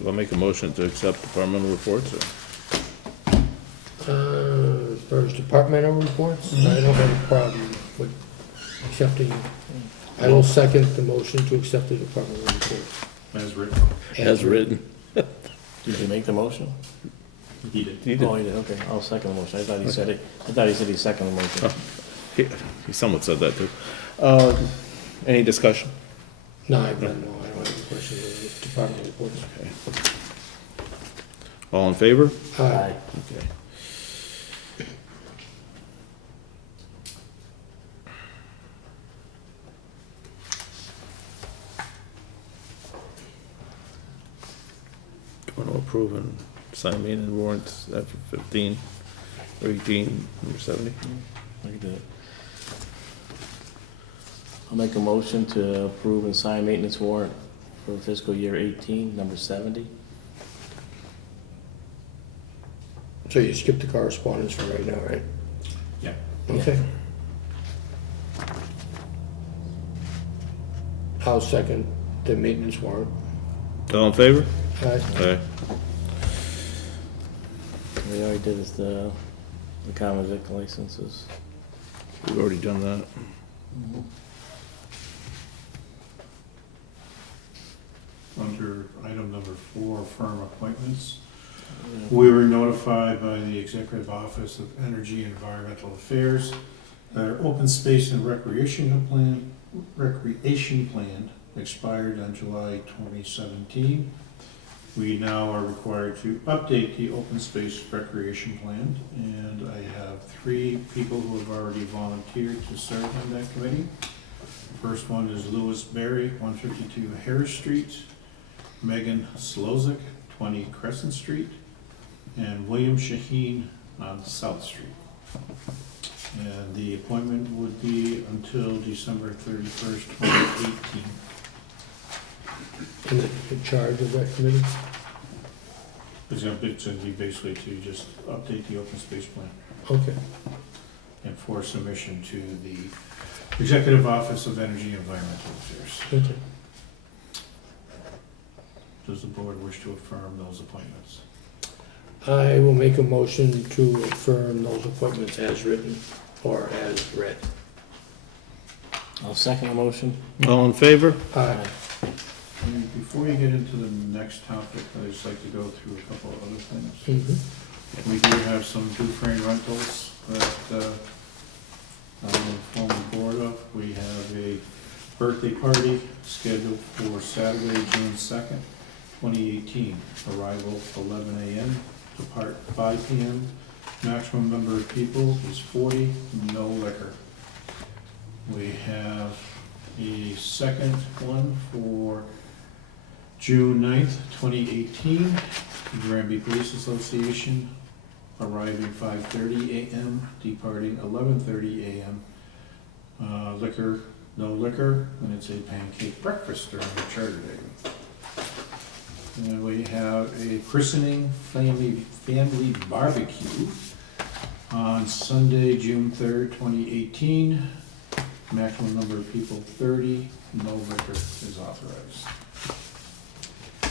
Do I make a motion to accept departmental reports? As far as departmental reports, I don't have a problem with accepting. I will second the motion to accept the departmental reports. As written. As written. Did you make the motion? He did. You did. Oh, he did, okay. I'll second the motion. I thought he said it. I thought he said he seconded the motion. He somewhat said that too. Any discussion? No, I don't have a question on the departmental reports. Okay. All in favor? Aye. Okay. Want to approve and sign meeting warrants after 15 or 18, number 70? I can do it. I'll make a motion to approve and sign maintenance warrant for fiscal year 18, number 70. So you skipped the correspondence for right now, right? Yeah. Okay. I'll second the maintenance warrant. All in favor? Aye. Aye. We already did is the common vic licenses. We've already done that. Under item number 4, firm appointments. We were notified by the Executive Office of Energy and Environmental Affairs that our open space and recreation plan expired on July 2017. We now are required to update the open space recreation plan, and I have 3 people who have already volunteered to serve on that committee. The first one is Louis Berry, 152 Harris Street, Megan Slozik, 20 Crescent Street, and William Shaheen on South Street. And the appointment would be until December 31st, 2018. And in charge of that committee? It's going to be basically to just update the open space plan Okay. and for submission to the Executive Office of Energy and Environmental Affairs. Okay. Does the board wish to affirm those appointments? I will make a motion to affirm those appointments as written or as read. I'll second the motion. All in favor? Aye. And before you get into the next topic, I'd just like to go through a couple of other things. Mm-hmm. We do have some Dufresne rentals that I will inform the board of. We have a birthday party scheduled for Saturday, June 2nd, 2018. Arrival 11 a.m., depart 5 p.m., Maximum number of people is 40, no liquor. We have a second one for June 9th, 2018. Granby Police Association, arriving 5:30 a.m., departing 11:30 a.m. Liquor, no liquor, and it's a pancake breakfast during the charter day. And we have a christening family barbecue on Sunday, June 3rd, 2018. Maximum number of people 30, no liquor is authorized.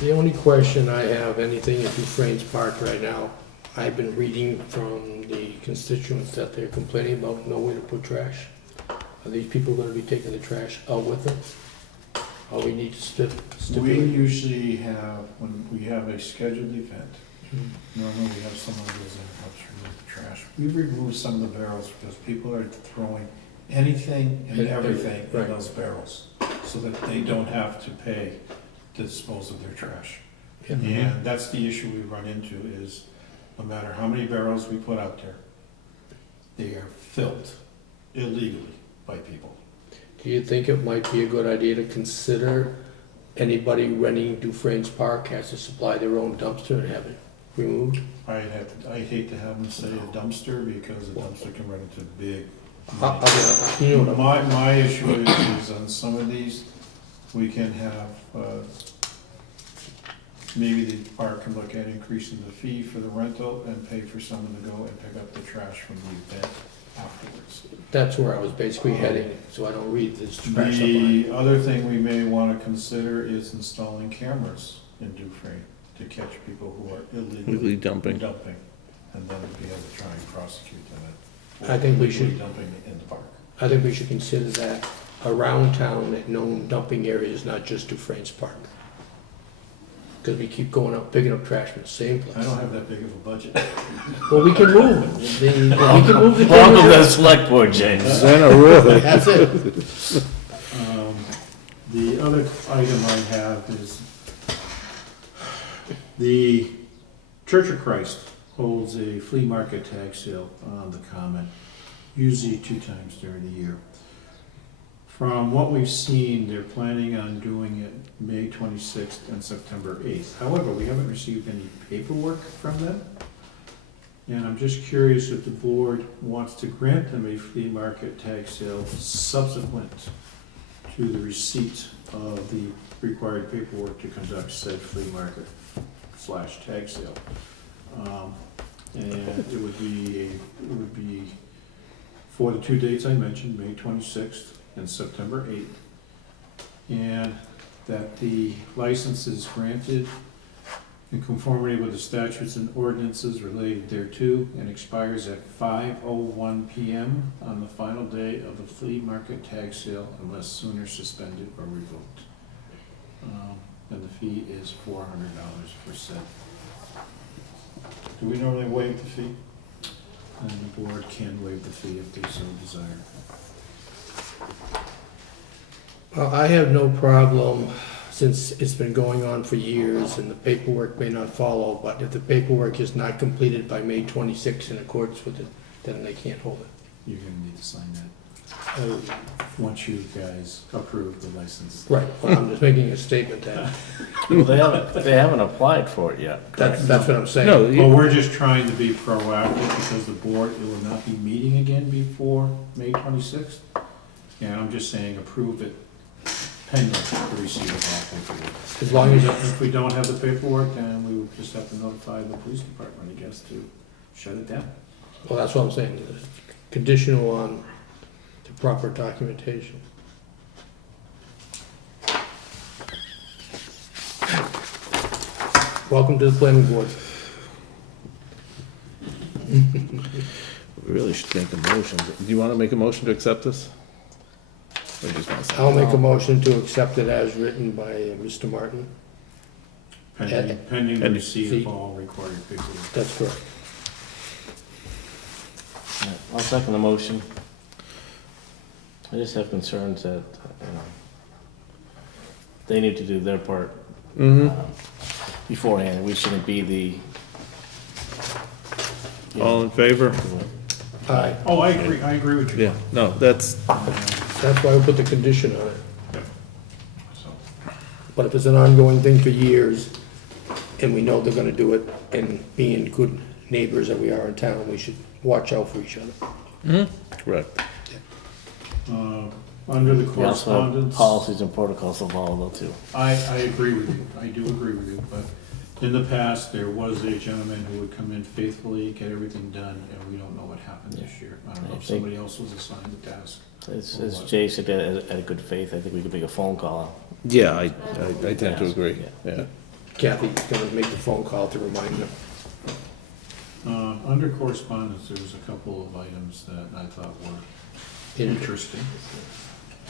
The only question I have, anything at Dufrane's Park right now, I've been reading from the constituents that they're complaining about nowhere to put trash. Are these people gonna be taking the trash out with them? Or we need to We stipulate? usually have, when we have a scheduled event, normally we have someone who goes in and helps remove the trash. We remove some of the barrels because people are throwing anything and everything in Right. those barrels, so that they don't have to pay to dispose of their trash. Yeah. And that's the issue we run into is, no matter how many barrels we put out there, they are filled illegally by people. Do you think it might be a good idea to consider anybody renting Dufrane's Park has to supply their own dumpster and have it removed? I hate to have them say a dumpster, because a dumpster can run into big money. You know what I'm- My issue is on some of these, we can have, maybe the park can look at increasing the fee for the rental and pay for someone to go and pick up the trash from the event afterwards. That's where I was basically heading, so I don't read this trash up on The other thing we may want to consider is installing cameras in Dufresne to catch people who are Illegally illegally dumping. and then be able to try and prosecute them I think we illegally should- dumping in the park. I think we should consider that around town at known dumping areas, not just Dufrane's Park. Because we keep going up, picking up trash from the same place. I don't have that big of a budget. Well, we can move it. We can move the. Welcome to the select board, James. Really? That's it. The other item I have is the Church of Christ holds a flea market tag sale on the Common, usually 2 times during the year. From what we've seen, they're planning on doing it May 26th and September 8th. However, we haven't received any paperwork from them. And I'm just curious if the board wants to grant them a flea market tag sale subsequent to the receipt of the required paperwork to conduct said flea market / tag sale. And it would be for the 2 dates I mentioned, May 26th and September 8th. And that the license is granted in conformity with the statutes and ordinances related thereto and expires at 5:01 p.m. on the final day of the flea market tag sale unless sooner suspended or revoked. And the fee is $400 for said. Do we normally waive the fee? And the board can waive the fee if they so desire. Well, I have no problem, since it's been going on for years and the paperwork may not follow, but if the paperwork is not completed by May 26th in accordance with it, then they can't hold it. You're gonna need to sign that Oh, once you guys approve the license. right, well, I'm just making a statement that, Well, they haven't applied for it yet. that's what I'm saying. No, Well, we're just trying to be proactive because the board, it will not be meeting again before May 26th. And I'm just saying approve it pending the receipt of all paperwork. As long as, If we don't have the paperwork, then we would just have to notify the police department, I guess, to shut it down. well, that's what I'm saying, it's conditional on the proper documentation. Welcome to the planning board. We really should make a motion. Do you want to make a motion to accept this? Or you just want to say? I'll make a motion to accept it as written by Mr. Martin. Pending the And receipt of all required paperwork. That's correct. Yeah, I'll second the motion. I just have concerns that, they need to do their part Mm-hmm. beforehand. We shouldn't be All in favor? Aye. Oh, I agree with you. Yeah, no, that's, That's why we put the condition on it. So, But if it's an ongoing thing for years, and we know they're gonna do it, and being good neighbors that we are in town, we should watch out for each other. correct. Under the We also have correspondence, policies and protocols to follow though too. I agree with you, I do agree with you, but in the past, there was a gentleman who would come in faithfully, get everything done, and we don't know what happened this year. I don't know I if think- somebody else was assigned the task. As Jay said, at a good faith, I think we could make a phone call. Yeah, I tend to agree, yeah. Kathy's gonna make the phone call to remind them. Under correspondence, there was a couple of items that I thought were interesting.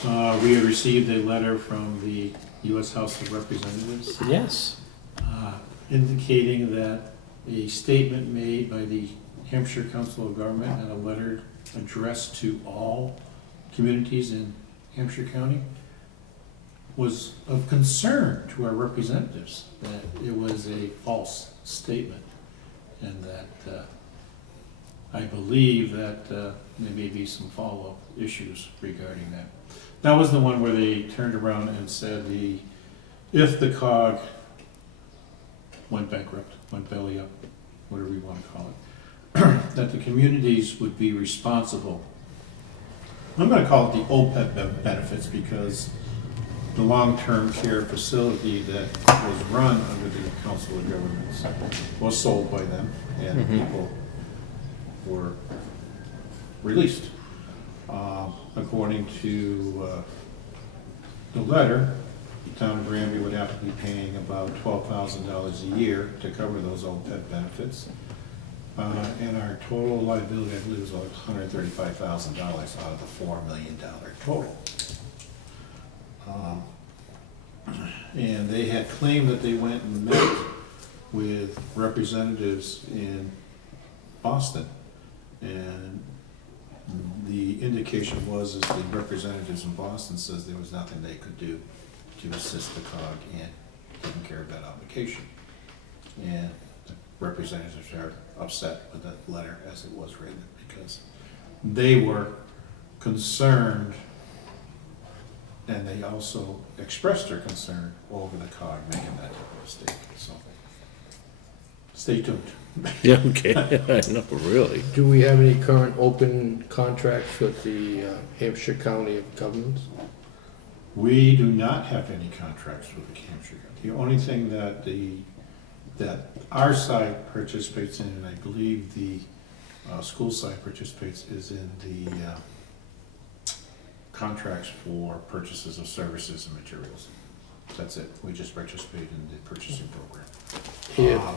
We had received a letter from the U.S. House of Representatives Yes. indicating that a statement made by the Hampshire Council of Government and a letter addressed to all communities in Hampshire County was of concern to our representatives, that it was a false statement, and that I believe that there may be some follow-up issues regarding that. That was the one where they turned around and said if the COG went bankrupt, went belly up, whatever you want to call it, that the communities would be responsible. I'm going to call it the OPEB benefits, because the long-term care facility that was run under the Council of Governments was sold by them, and people were released. According to the letter, the town of Granby would have to be paying about $12,000 a year to cover those OPEB benefits. And our total liability, I believe, was like $135,000 out of the $4 million total. And they had claimed that they went and met with representatives in Boston. And the indication was is the representatives in Boston says there was nothing they could do to assist the COG in taking care of that obligation. And the representatives are upset with that letter as it was written, because they were concerned, and they also expressed their concern over the COG making that type of mistake. So stay tuned. Yeah, okay, I know, really. Do we have any current open contracts with the Hampshire County of Governments? We do not have any contracts with the Hampshire. The only thing that our side participates in, and I believe the school side participates, is in the contracts for purchases of services and materials. That's it. We just participate in the purchasing program.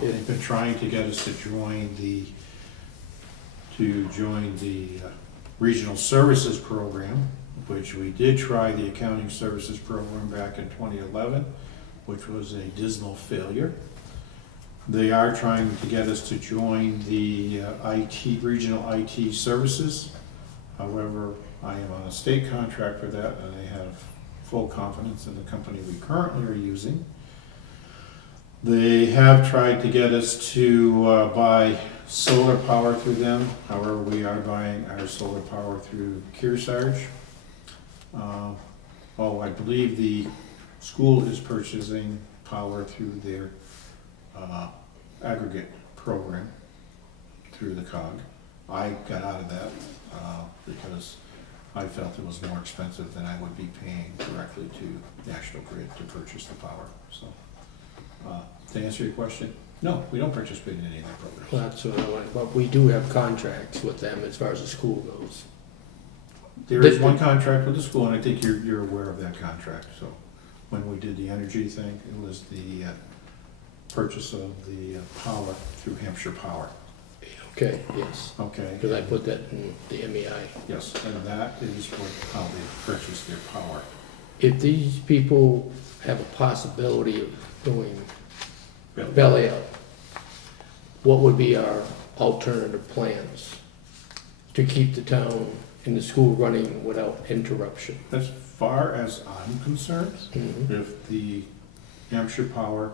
They've been trying to get us to join the regional services program, which we did try the accounting services program back in 2011, which was a dismal failure. They are trying to get us to join the regional IT services. However, I am on a state contract for that, and I have full confidence in the company we currently are using. They have tried to get us to buy solar power through them. However, we are buying our solar power through Kearsarge. I believe the school is purchasing power through their aggregate program through the COG. I got out of that because I felt it was more expensive than I would be paying directly to National Grid to purchase the power. So, to answer your question, no, we don't participate in any of their programs. Well, that's what I like, but we do have contracts with them as far as the school goes. There is one contract with the school, and I think you're aware of that contract. So when we did the energy thing, it was the purchase of the power through Hampshire Power. Okay, yes, Okay. because I put that in the MEI. Yes, and that is how they purchase their power. If these people have a possibility of going belly up, what would be our alternative plans to keep the town and the school running without interruption? As far as I'm concerned, Mhm. if the Hampshire Power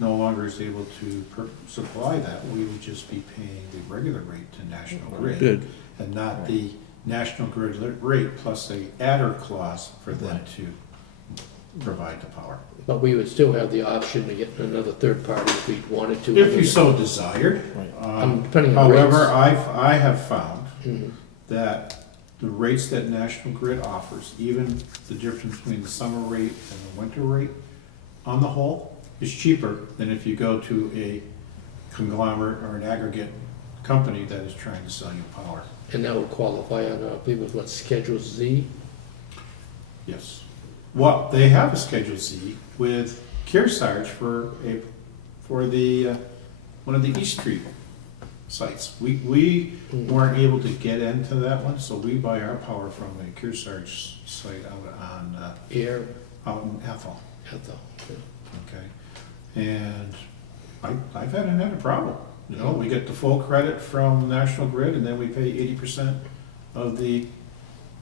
no longer is able to supply that, we would just be paying the regular rate to National Grid. Good. And not the National Grid rate plus a adder clause for them to provide the power. But we would still have the option to get another third party if we wanted to. If you so desired. Depending on rates. However, I have found Mhm. that the rates that National Grid offers, even the difference between the summer rate and the winter rate, on the whole, is cheaper than if you go to a conglomerate or an aggregate company that is trying to sell you power. And that would qualify on, I believe, with what, Schedule Z? Yes. Well, they have a Schedule Z with Kearsarge for the, one of the East Street sites. We weren't able to get into that one, so we buy our power from a Kearsarge site Air, out in Ethel, Ethel. okay? And I've had a problem. You know, we get the full credit from National Grid, and then we pay 80% of the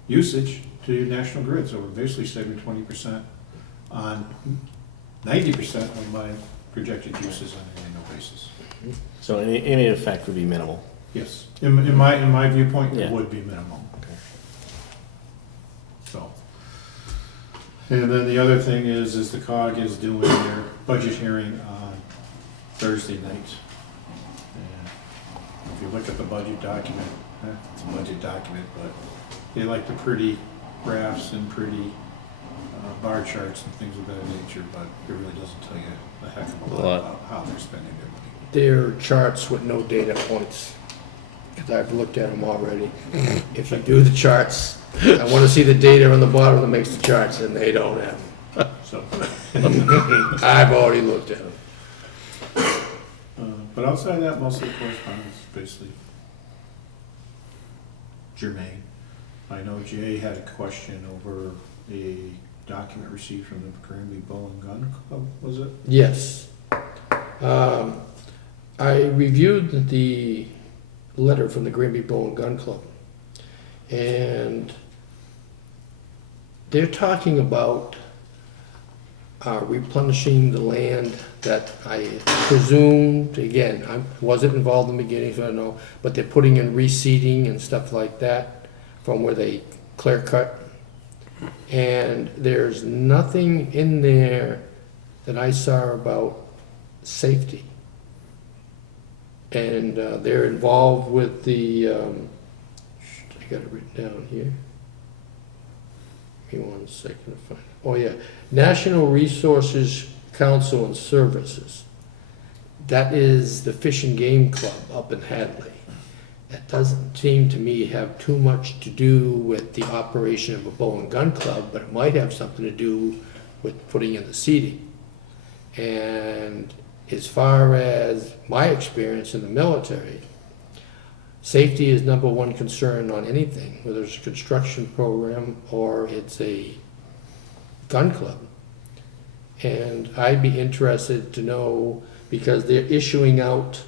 usage to National Grid, so we're basically saving 20% on 90% of my projected uses on an annual basis. So any effect would be minimal. Yes, in my viewpoint, it Yeah. would be minimal. Okay. So, and then the other thing is the COG is doing their budget hearing on Thursday night. And if you look at the budget document, it's a budget document, but they like the pretty graphs and pretty bar charts and things of that nature, but it really doesn't tell you a heck of a lot about how they're spending their money. They're charts with no data points, because I've looked at them already. If you do the charts, I want to see the data on the bottom that makes the charts, and they don't have them. So, I've already looked at them. but outside of that, most of the correspondence is basically germane. I know Jay had a question over a document received from the Granby Bow and Gun Club, was it? Yes. I reviewed the letter from the Granby Bow and Gun Club, and they're talking about replenishing the land that I presumed, again, I wasn't involved in the beginning, so I don't know, but they're putting in reseeding and stuff like that from where they clear cut. And there's nothing in there that I saw about safety. And they're involved with the, I got it written down here. Give me 1 second to find, oh yeah, National Resources Council and Services. That is the Fish and Game Club up in Hadley. That doesn't seem to me have too much to do with the operation of a bow and gun club, but it might have something to do with putting in the seating. And as far as my experience in the military, safety is #1 concern on anything, whether it's a construction program or it's a gun club. And I'd be interested to know, because they're issuing out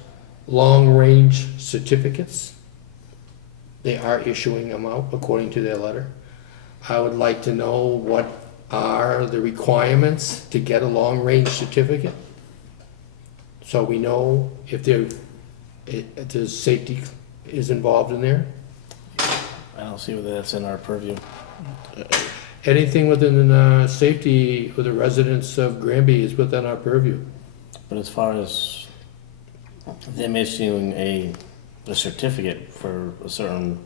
long-range certificates. They are issuing them out according to their letter. I would like to know what are the requirements to get a long-range certificate, so we know if the safety is involved in there. I don't see whether that's in our purview. Anything within safety with the residents of Granby is within our purview. But as far as them issuing a certificate for a certain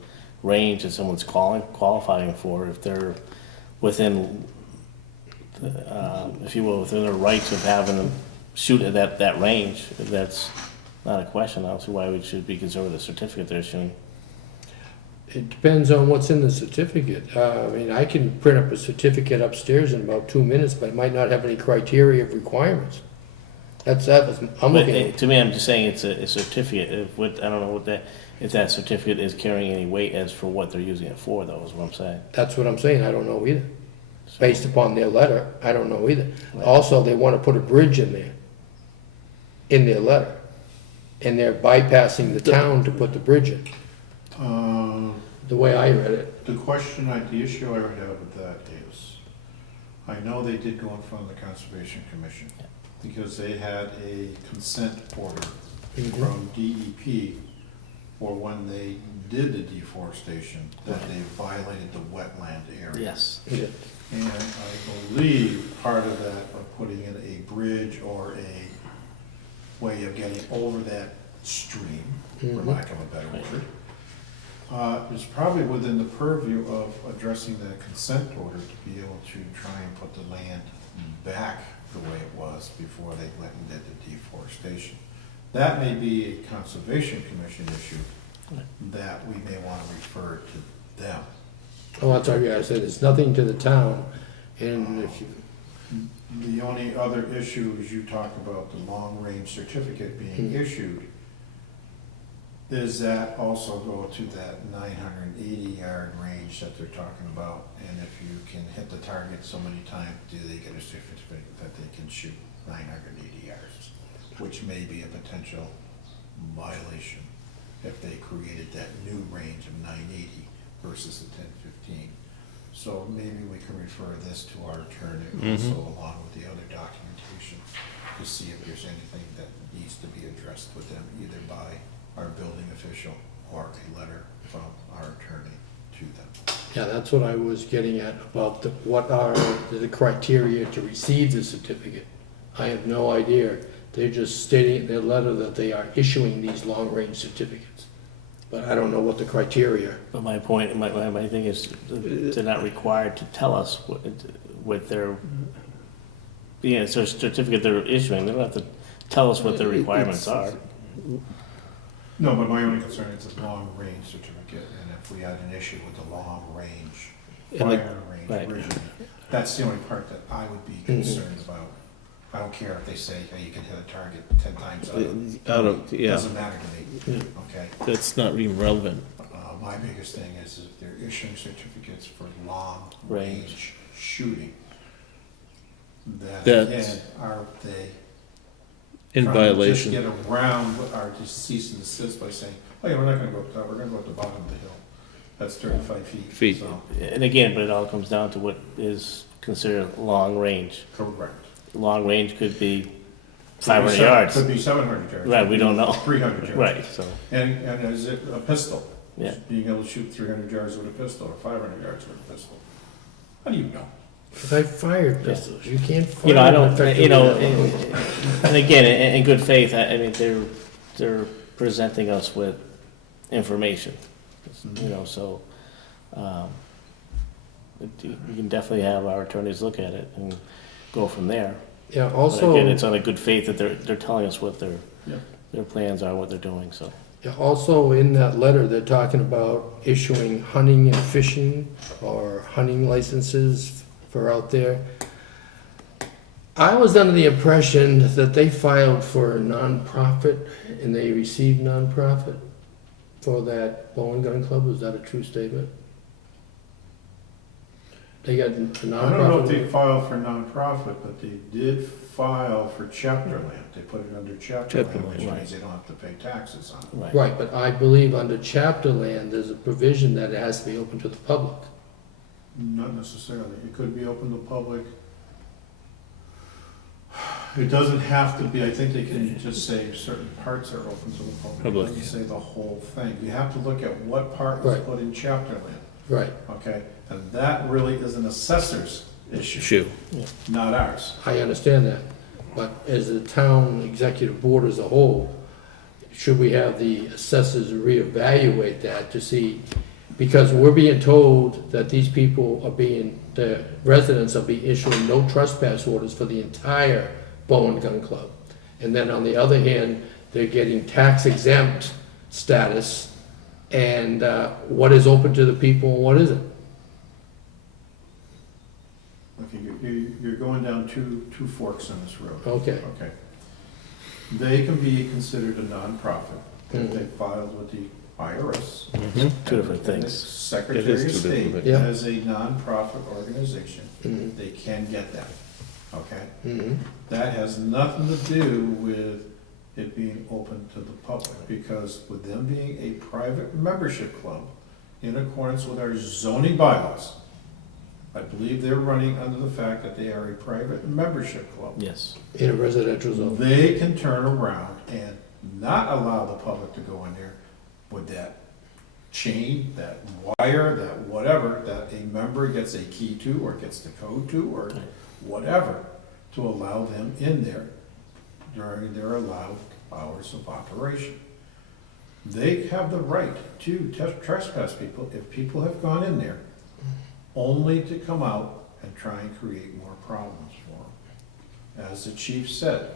range that someone's qualifying for, if they're within, if you will, within their rights of having them shoot at that range, if that's not a question, I don't see why we should be concerned with the certificate they're issuing. It depends on what's in the certificate. I mean, I can print up a certificate upstairs in about 2 minutes, but it might not have any criteria of requirements. I'm But looking at. to me, I'm just saying it's a certificate. I don't know if that certificate is carrying any weight as for what they're using it for, though, is what I'm saying. That's what I'm saying, I don't know either. Based upon their letter, I don't know either. Also, they want to put a bridge in there, in their letter. And they're bypassing the town to put the bridge in, the way I read it. The issue I would have with that is, I know they did go in front of the Conservation Commission. because they had a consent order Mhm. from DEP for when they did the deforestation, that they violated the wetland area. Yes. And I believe part of that, of putting in a bridge or a way of getting over that stream, for Mhm. lack of a better word, is probably within the purview of addressing that consent order to be able to try and put the land back the way it was before they went and did the deforestation. That may be a Conservation Commission issue that we may want to refer to them. Oh, that's all I said, it's nothing to the town, and if you, The only other issue is you talk about the long-range certificate being issued. Does that also go to that 980-yard range that they're talking about? And if you can hit the target so many times, do they get a certificate that they can shoot 980 yards? Which may be a potential violation if they created that new range of 980 versus the 1015. So maybe we can refer this to our attorney also, along with the other documentation, to see if there's anything that needs to be addressed with them, either by our building official or a letter from our attorney to them. yeah, that's what I was getting at, about what are the criteria to receive the certificate. I have no idea. They're just stating in their letter that they are issuing these long-range certificates. But I don't know what the criteria. But my point, my thing is, they're not required to tell us what their, yeah, it's a certificate they're issuing, they don't have to tell us what their requirements are. No, but my only concern is a long-range certificate, and if we had an issue with the long-range, And the- fire range right. originally, that's the only part that I would be concerned about. I don't care if they say, hey, you can hit a target 10 times out of, doesn't matter to me, okay? That's not even relevant. My biggest thing is if they're issuing certificates for long-range shooting, then That's- again, are they In trying to violation. just get around our cease and desist by saying, oh yeah, we're not gonna go up top, we're gonna go up the bottom of the hill. That's 35 feet. Feet. So, And again, but it all comes down to what is considered long range. correct. Long range could be Could be 500 yards. Could be 700 yards. Right, we don't know. 300 yards. Right, so, And is it a pistol? yeah. Being able to shoot 300 yards with a pistol or 500 yards with a pistol? How do you know? Because I fired pistols, you can't fire. You know, I them don't, effectively you know, that long. and again, in good faith, I mean, they're presenting us with information, you know, so, you can definitely have our attorneys look at it and go from there. Yeah, But also. again, it's on a good faith that they're telling us what Yeah. their plans are, what they're doing, so. Yeah, also in that letter, they're talking about issuing hunting and fishing or hunting licenses for out there. I was under the impression that they filed for a nonprofit and they received nonprofit for that bowling gun club. Was that a true statement? They got a nonprofit? I don't know if they filed for nonprofit, but they did file for chapter land. They put it under chapter Chapter land, which land, means they don't have to pay taxes on it. Right, but I believe under chapter land, there's a provision that it has to be open to the public. Not necessarily. It could be open to the public. It doesn't have to be, I think they can just say certain parts are open to the public. It Public. doesn't say the whole thing. You have to look at what part was Right. put in chapter land, Right, okay? And that really is an assessor's issue, Shoe. not ours. I understand that, but as a town executive board as a whole, should we have the assessors reevaluate that to see, because we're being told that these people are being, the residents are being issuing no trespass orders for the entire bow and gun club. And then on the other hand, they're getting tax exempt status, and what is open to the people and what isn't. Okay, you're going down two forks on this road. Okay. Okay. They can be considered a nonprofit if Mhm. they filed with the IRS. Two different And the things. Secretary It is of two State different things. Yeah. as a nonprofit organization, Mhm. they can get that, okay? Mhm. That has nothing to do with it being open to the public, because with them being a private membership club, in accordance with our zoning bylaws, I believe they're running under the fact that they are a private membership club. Yes. In a residential zone. They can turn around and not allow the public to go in there with that chain, that wire, that whatever, that a member gets a key to, or gets the code to, or whatever, to allow them in there during their allowed hours of operation. They have the right to trespass people if people have gone in there, only to come out and try and create more problems for them. As the chief said,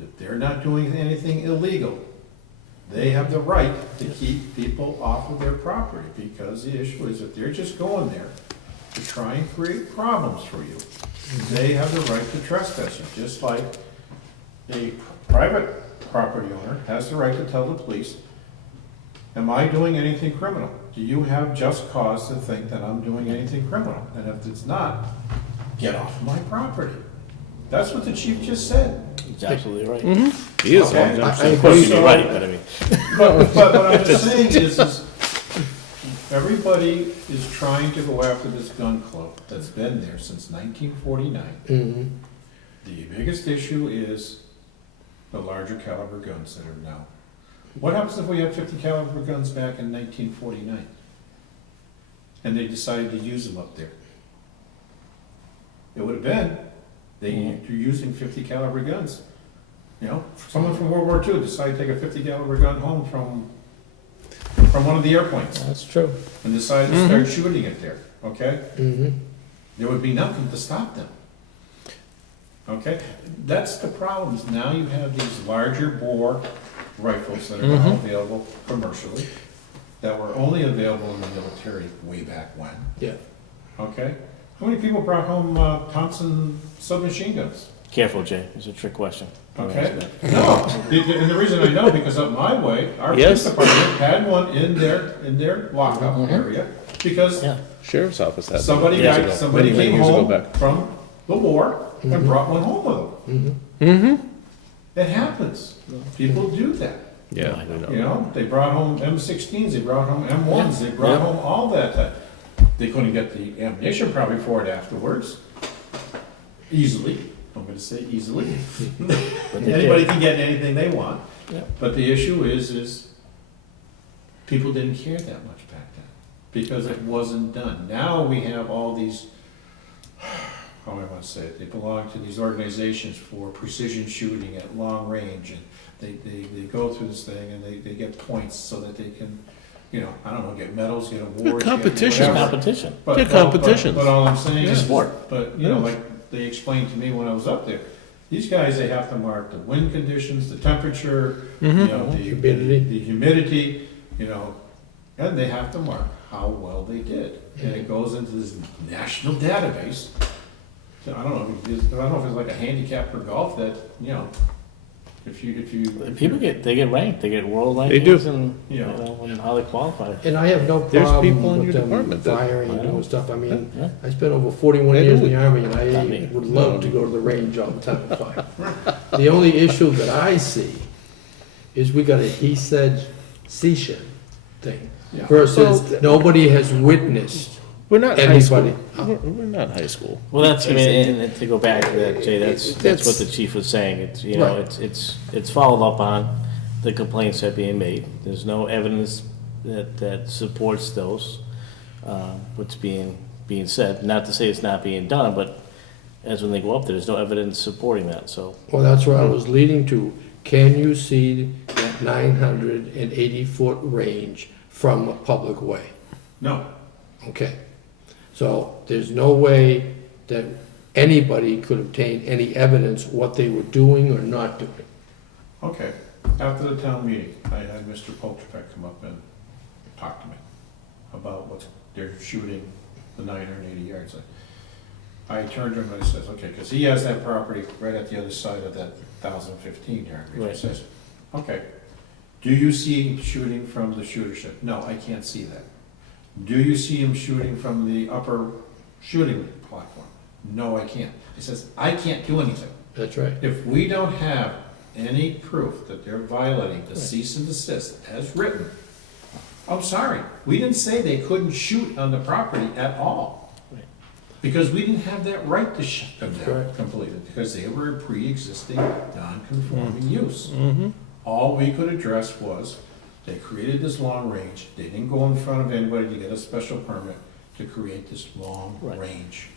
if they're not doing anything illegal, they have the right to keep people off of their property, because the issue is if they're just going there to try and create problems for you, they have the right to trespass you, just like a private property owner has the right to tell the police, am I doing anything criminal? Do you have just cause to think that I'm doing anything criminal? And if it's not, get off of my property. That's what the chief just said. He's absolutely right. He is. Okay. Of course, he's right, but I mean. But what I'm just saying is everybody is trying to go after this gun club that's been there since 1949. Mm-hmm. The biggest issue is the larger caliber guns that are now. What happens if we had 50 caliber guns back in 1949? And they decided to use them up there? It would have been, you're using 50 caliber guns. You know, someone from World War II decided to take a 50 caliber gun home from one of the airplanes That's true. and decided to start shooting it there, okay? Mm-hmm. There would be nothing to stop them. Okay, that's the problem, is now you have these larger bore rifles that are now available commercially, that were only available in the military way back when, Yeah. okay? How many people brought home Thompson submachine guns? Careful, Jay, it's a trick question. Don't Okay, answer that. no, and the reason I know, because up my way, our police Yes. department had one in their lockup area, because Yeah. Sheriff's office had. somebody years ago. somebody Many came years ago home back. from the war and brought one home with them. Mm-hmm. It happens. People do that. Yeah, I we know. You know, they brought home M16s, they brought home M1s, they brought home all that. They couldn't get the ammunition probably for it afterwards. Easily. I'm gonna say easily. But they Anybody did. can get anything they want. Yeah. But the issue is people didn't care that much back then because it wasn't done. Now we have all these, how do I want to say it? They belong to these organizations for precision shooting at long range, and they go through this thing and they get points so that they can, you know, I don't know, get medals, get awards. get competition. It's whatever. competition. Good competitions. But all I'm saying It's is, sport. but, you know, like they explained to me when I was up there, these guys, they have to mark the wind conditions, the temperature, you know, the Humidity. the humidity, you know, and they have to mark how well they did. And it goes into this national database. So I don't know if it's like a handicap for golf that, you know, if you. People they get ranked, they get world They do. rankings and, you Yeah. know, and how they qualify. And I have no There's problem people in with your them department that- firing and I know. doing stuff. I mean, Yeah. I spent over 41 They years do. in the Army, and Not I me. would love to go to the range all the time and fire. The only issue that I see is we got a he said, she said thing. Yeah. Versus Well, nobody has witnessed We're not high school. anybody. We're not high school. Well, that's, I mean, and to go back to that, Jay, that's That's- what the chief was saying. It's, you know, Right. it's followed up on the complaints that are being made. There's no evidence that supports those, what's being said. Not to say it's not being done, but as when they go up there, there's no evidence supporting that, so. Well, that's where I was leading to. Can you see that 980-foot range from a public way? No, Okay. So there's no way that anybody could obtain any evidence what they were doing or not doing. okay. After the town meeting, I had Mr. Polchak come up and talk to me about what they're shooting the 980 yards. I turned to him and I says, okay, because he has that property right at the other side of that 1,015 yard range. Right. He says, okay, do you see him shooting from the shootership? No, I can't see that. Do you see him shooting from the upper shooting platform? No, I can't. He says, I can't do anything. That's right. If we don't have any proof that they're violating the cease and desist as written, I'm sorry, we didn't say they couldn't shoot on the property at all. Right. Because we didn't have that right to shut them down Correct. completely, because they were a pre-existing non-conforming use. Mm-hmm. All we could address was, they created this long range, they didn't go in front of anybody to get a special permit to create this long Right. range,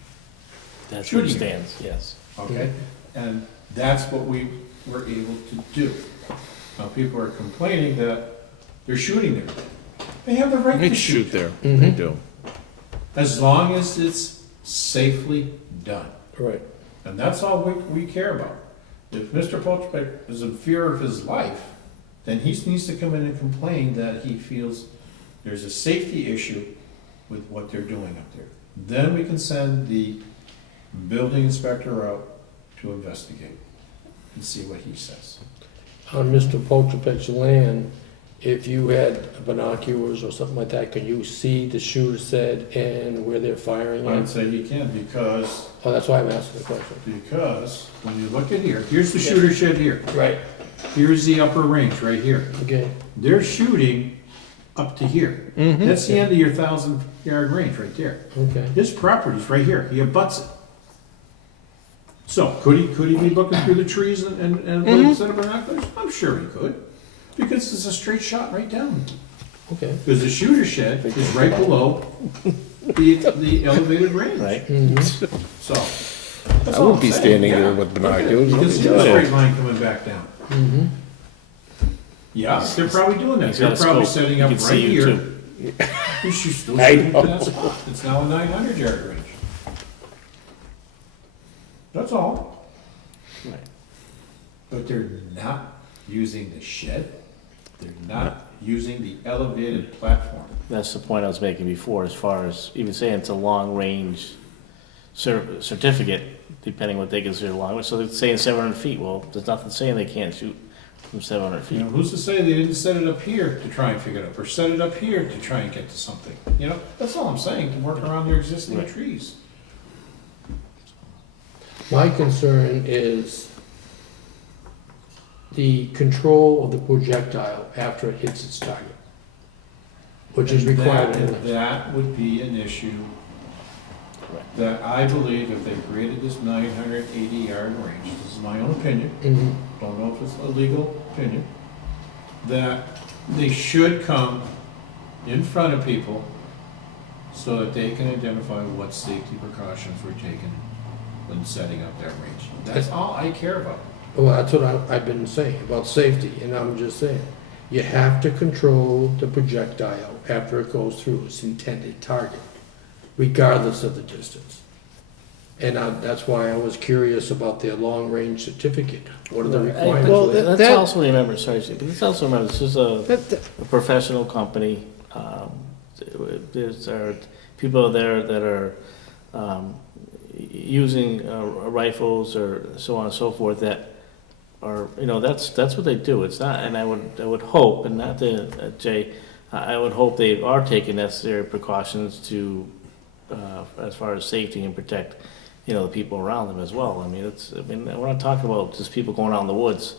That's where it Shooting. stands, yes. okay? And that's what we were able to do. Now, people are complaining that they're shooting there. They have the right They to shoot shoot, there, Mhm. they do. as long as it's safely done. Right. And that's all we care about. If Mr. Polchbeck is in fear of his life, then he needs to come in and complain that he feels there's a safety issue with what they're doing up there. Then we can send the building inspector out to investigate and see what he says. On Mr. Polchak's land, if you had binoculars or something like that, can you see the shooter's head and where they're firing I'd at? say he can, because Oh, that's why I'm asking the question. when you look at here, here's the shooter shed here. Right. Here's the upper range right here. Okay. They're shooting up to here. Mm-hmm. That's the end of your 1,000-yard range right there. Okay. His property's right here, he abuts it. So, could he be looking through the trees and with a set of binoculars? I'm sure he could, because it's a straight shot right down. Okay. Because the shooter shed is right below the elevated range. Right? Mhm. So, that's I all won't I'm be saying, standing yeah. there with binoculars. You can see the straight line coming back down. Mhm. Yeah, they're probably doing that, He's they're got a probably scope. setting He up can right see you here. too. He's still I shooting know. from that spot. It's now a 900-yard range. That's all. Right. But they're not using the shed. They're not using the elevated platform. That's the point I was making before, as far as even saying it's a long-range certificate, depending what they consider long, so they're saying 700 feet, well, there's nothing saying they can't shoot from 700 You feet. know, who's to say they didn't set it up here to try and figure it out, or set it up here to try and get to something? You know, that's all I'm saying, to work around their existing Right. trees. My concern is the control of the projectile after it hits its target, which is And required. that- in and this. that would be an issue Right. that I believe if they created this 980-yard range, this is my own opinion, Mhm. don't know if it's a legal opinion, that they should come in front of people so that they can identify what safety precautions were taken when setting up that range. That's all I care about. Well, that's what I've been saying about safety, and I'm just saying, you have to control the projectile after it goes through its intended target, regardless of the distance. And that's why I was curious about their long-range certificate. What are the Right. requirements? Well, of it? Let's that- also remember, sorry, Steve, but let's also remember, this is a professional company. There's people there that are using rifles or so on and so forth that are, that's what they do. It's not, and I would hope, and not to, Jay, I would hope they are taking necessary precautions to, as far as safety and protect, the people around them as well. We're not talking about just people going out in the woods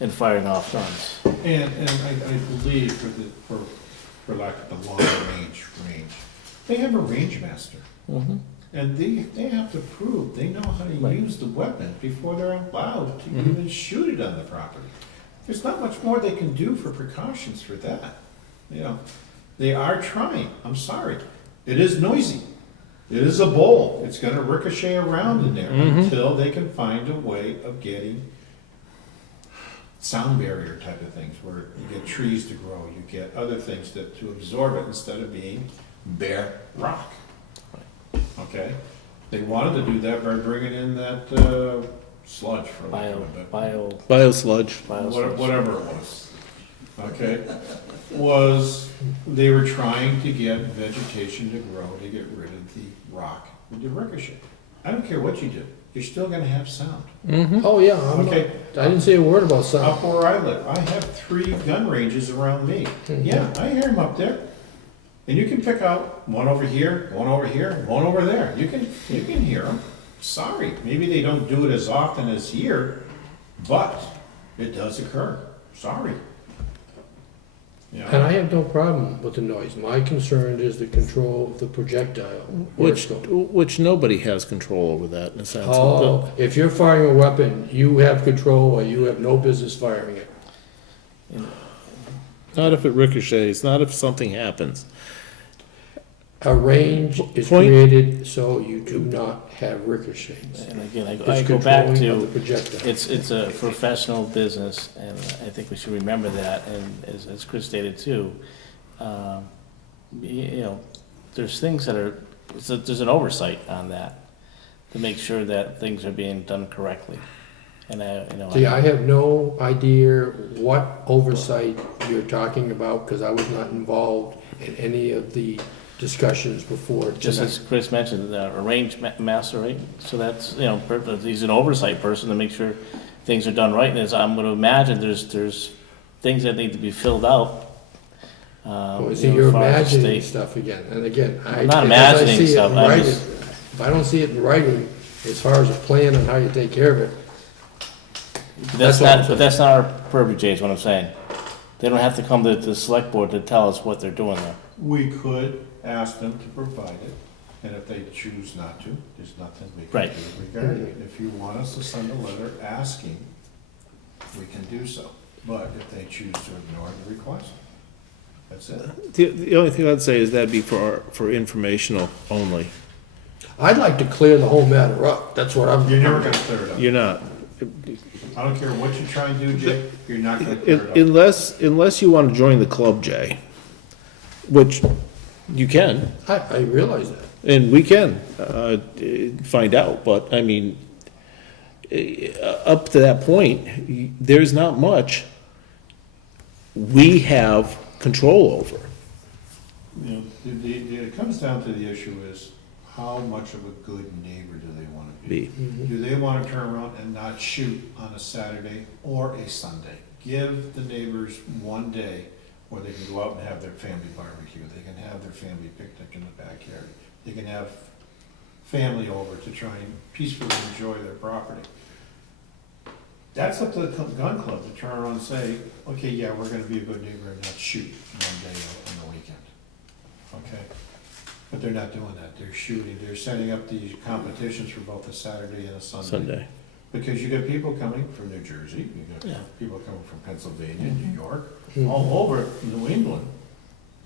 and firing off guns. And I believe for lack of a long range, they have a range master. Mm-hmm. And they have to prove they know how to Right. use the weapon before they're allowed to even shoot it on the property. There's not much more they can do for precautions for that. They are trying, I'm sorry. It is noisy. It is a bowl. It's gonna ricochet around in there until they can find a way of getting sound barrier type of things, where you get trees to grow, you get other things to absorb it instead of being bare rock. Okay? They wanted to do that by bringing in that sludge for lack of a bit. Biosludge. Whatever it was. Okay? They were trying to get vegetation to grow to get rid of the rock with the ricochet. I don't care what you do, you're still gonna have sound. Oh, yeah, Okay. I didn't say a word about sound. Up where I live, I have 3 gun ranges around me. Yeah, I hear them up there. And you can pick out one over here, one over here, one over there. You can hear them. Sorry, maybe they don't do it as often as here, but it does occur. Sorry. And I have no problem with the noise. My concern is the control of the projectile. where it's going. Which nobody has control over that in a sense. Oh, if you're firing a weapon, you have control or you have no business firing it. Not if it ricochets, not if something happens. A range is Point- created so you do not have ricochets. And again, I It's go back controlling of the to, projectile. it's a professional business, and I think we should remember that, and as Chris stated too, you know, there's things that are, there's an oversight on that, to make sure that things are being done correctly. And See, I have no idea what oversight you're talking about, because I was not involved in any of the discussions before just as tonight. Chris mentioned, a range master, right? So that's, he's an oversight person to make sure things are done right, and as I'm gonna imagine, there's things that need to be filled out. Oh, see, as you're far as the imagining state. stuff again, and again, I'm not as I imagining see it in stuff, I'm writing- just- If I don't see it in writing, as far as a plan on how you take care of it, That's That's all I'm not, saying. but that's not our purview, Jay, is what I'm saying. They don't have to come to the select board to tell us what they're doing there. We could ask them to provide it, and if they choose not to, there's nothing we can Right. do regarding it. If you want us to send a letter asking, we can do so. But if they choose to ignore the request, that's it. The only thing I'd say is that'd be for informational only. I'd like to clear the whole matter up, that's what I'm. You're never gonna clear it up. You're not. I don't care what you try and do, Jay, you're not gonna clear it up. Unless you want to join the club, Jay, which you can, I realize that. and we can find out, but I mean, up to that point, there's not much we have control over. You know, it comes down to the issue is, how much of a good neighbor do they wanna be? Do they wanna turn around and not shoot on a Saturday or a Sunday? Give the neighbors one day where they can go out and have their family barbecue, they can have their family picnic in the backyard, they can have family over to try and peacefully enjoy their property. That's up to the gun club to turn around and say, okay, yeah, we're gonna be a good neighbor and not shoot one day on the weekend, okay? But they're not doing that, they're shooting, they're setting up these competitions for both a Saturday and a Sunday. Because you got people coming from New Jersey, you got Yeah. people coming from Pennsylvania, New York, all over New England,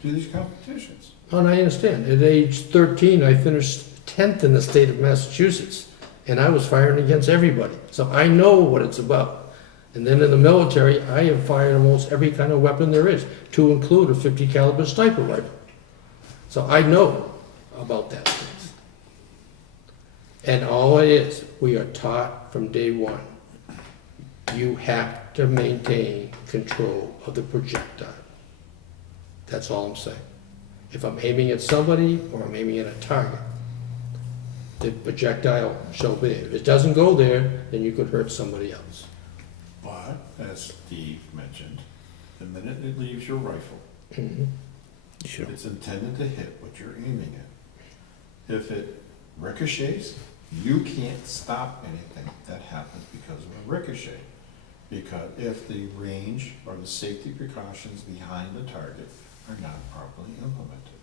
to these competitions. And I understand, at age 13, I finished 10th in the state of Massachusetts, and I was firing against everybody, so I know what it's about. And then in the military, I have fired almost every kind of weapon there is, to include a 50 caliber sniper rifle. So I know about that things. And all it is, we are taught from day one, you have to maintain control of the projectile. That's all I'm saying. If I'm aiming at somebody or I'm aiming at a target, the projectile shall be. If it doesn't go there, then you could hurt somebody else. But, as Steve mentioned, the minute it leaves your rifle, Sure. it's intended to hit what you're aiming at. If it ricochets, you can't stop anything that happens because of a ricochet. Because if the range or the safety precautions behind the target are not properly implemented,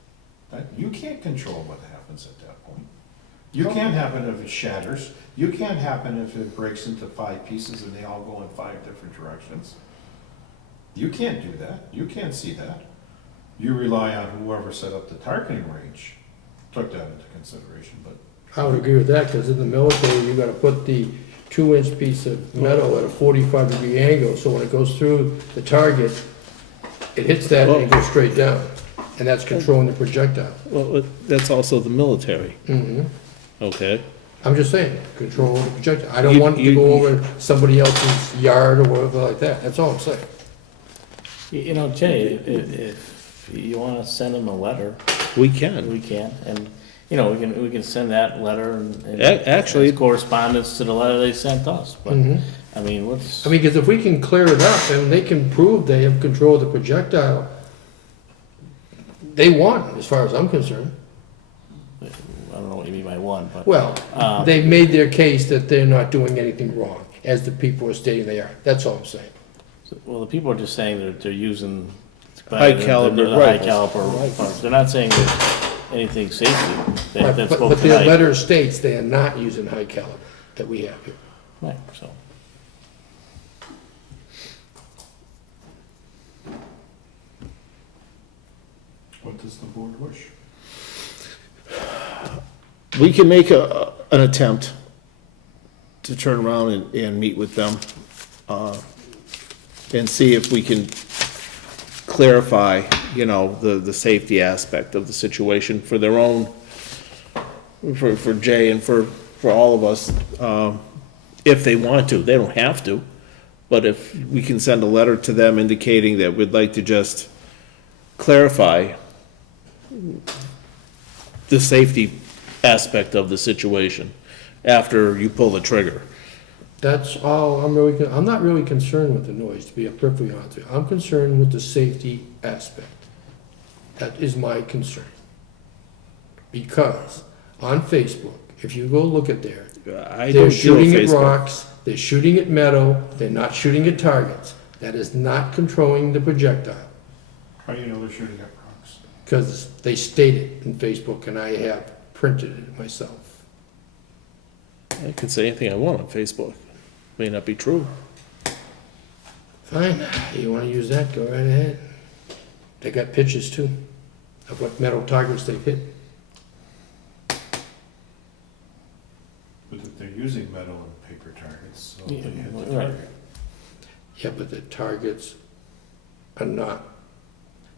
that, you can't control what happens at that point. You can't happen if it shatters, you can't happen if it breaks into 5 pieces and they all go in 5 different directions. You can't do that, you can't see that. You rely on whoever set up the targeting range, took that into consideration, but I would agree with that, because in the military, you gotta put the 2-inch piece of metal at a 45-degree angle, so when it goes through the target, it hits that and it goes straight down, and that's controlling the projectile. Well, that's also the military, okay? I'm just saying, control the projectile. I don't You- want it to you- go over somebody else's yard or whatever like that, that's all I'm saying. You know, Jay, if you wanna send them a letter, We can. we can, and, we can send that letter and Actually- as correspondence to the letter they sent us, but, I mean, what's, I mean, because if we can clear it up and they can prove they have control of the projectile, they won, as far as I'm concerned. I don't know what you mean by one, but. Well, they've made their case that they're not doing anything wrong, as the people are stating they are. That's all I'm saying. Well, the people are just saying they're using by High caliber the high rifles. caliber parts. They're not saying there's anything safety. Right, That's but both their tonight. letter states they are not using high caliber that we have here. Right, so. What does the board wish? We can make an attempt to turn around and meet with them, and see if we can clarify, you know, the safety aspect of the situation for their own, for Jay and for all of us, if they want to. They don't have to, but if we can send a letter to them indicating that we'd like to just clarify the safety aspect of the situation after you pull the trigger. That's all I'm not really concerned with the noise, to be perfectly honest with you. I'm concerned with the safety aspect. That is my concern. Because on Facebook, if you go look at there, I they're don't do shooting at Facebook. rocks, they're shooting at metal, they're not shooting at targets. That is not controlling the projectile, How do you know they're shooting at rocks? because they state it in Facebook, and I have printed it myself. I can say anything I want on Facebook. May not be true. Fine, you wanna use that, go right ahead. They got pictures too, of what metal targets they've hit. But if they're using metal and paper targets, so they Yeah, hit the right. target. Yeah, but the targets are not,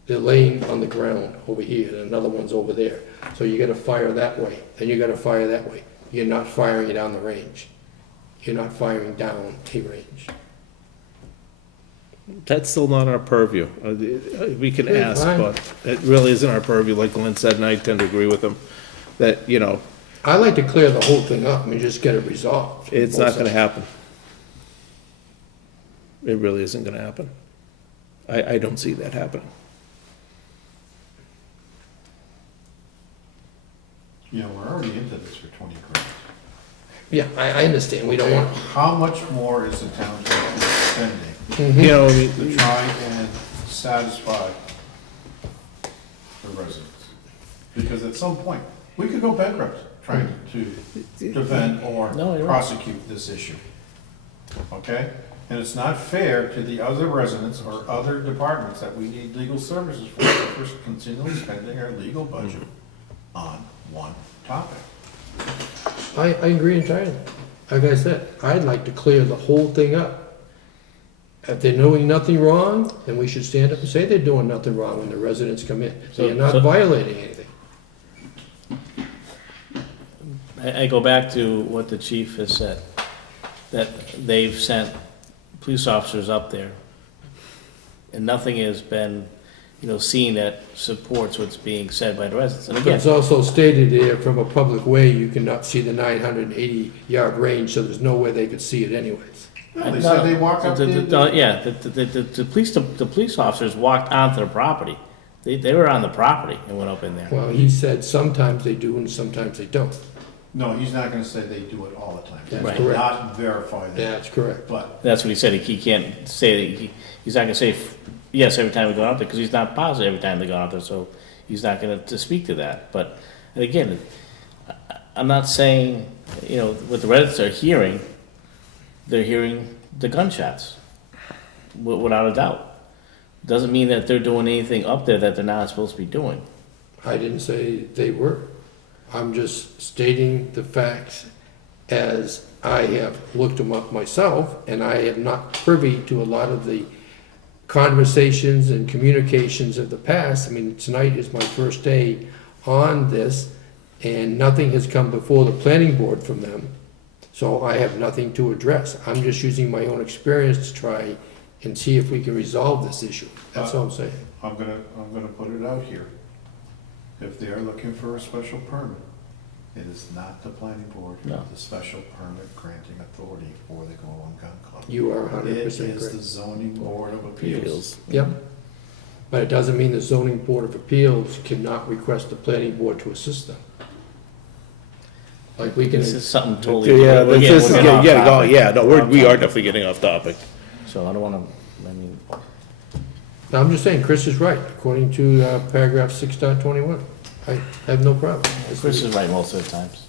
they're laying on the ground over here, and another one's over there. So you gotta fire that way, then you gotta fire that way. You're not firing down the range. You're not firing down a range. That's still not our purview. We can Okay, ask, fine. but it really isn't our purview, like Glenn said, and I tend to agree with him, that, you know, I like to clear the whole thing up and just get it resolved. it's not gonna happen. It really isn't gonna happen. I don't see that happening. You know, we're already into this for 20 grand. Yeah, I understand, we don't want, How much more is the town spending You know, I to mean, try and satisfy the residents? Because at some point, we could go bankrupt trying to defend or No, you're right. prosecute this issue. Okay? And it's not fair to the other residents or other departments that we need legal services for, if we're continually spending our legal budget on one topic. I agree entirely. Like I said, I'd like to clear the whole thing up. If they're doing nothing wrong, then we should stand up and say they're doing nothing wrong when the residents come in. They're not So- violating anything. I go back to what the chief has said, that they've sent police officers up there, and nothing has been, you know, seen that supports what's being said by the residents. And But again, it's also stated there, from a public way, you cannot see the 980-yard range, so there's no way they could see it anyways. No, they said they walk up yeah, the police officers walked onto the property. They were on the property and went up in there. Well, he said sometimes they do and sometimes they don't. No, he's not gonna say they do it all the time. That's He Right. will correct. not verify that. That's correct. But That's what he said, he can't say, that he's not gonna say yes every time we go out there, because he's not positive every time they go out there, so he's not gonna to speak to that. But, and again, I'm not saying, you know, what the residents are hearing, they're hearing the gunshots, without a doubt. Doesn't mean that they're doing anything up there that they're not supposed to be doing. I didn't say they were. I'm just stating the facts as I have looked them up myself, and I am not privy to a lot of the conversations and communications of the past. I mean, tonight is my first day on this, and nothing has come before the planning board from them, so I have nothing to address. I'm just using my own experience to try and see if we can resolve this issue. That's all I'm saying. I'm gonna put it out here. If they are looking for a special permit, it is not the planning board who No. has the special permit granting authority for the Go-On Gun Club. You are It 100% is the correct. zoning board of appeals. appeals. Yep. But it doesn't mean the zoning board of appeals cannot request the planning board to assist them. Like we can, This is something totally. Yeah, again, this is we're getting off getting, topic. yeah, no, We're we off are topic. definitely getting off topic. So I don't wanna, I mean, I'm just saying, Chris is right, according to paragraph 6.21. I have no problem. Chris is right most of the times.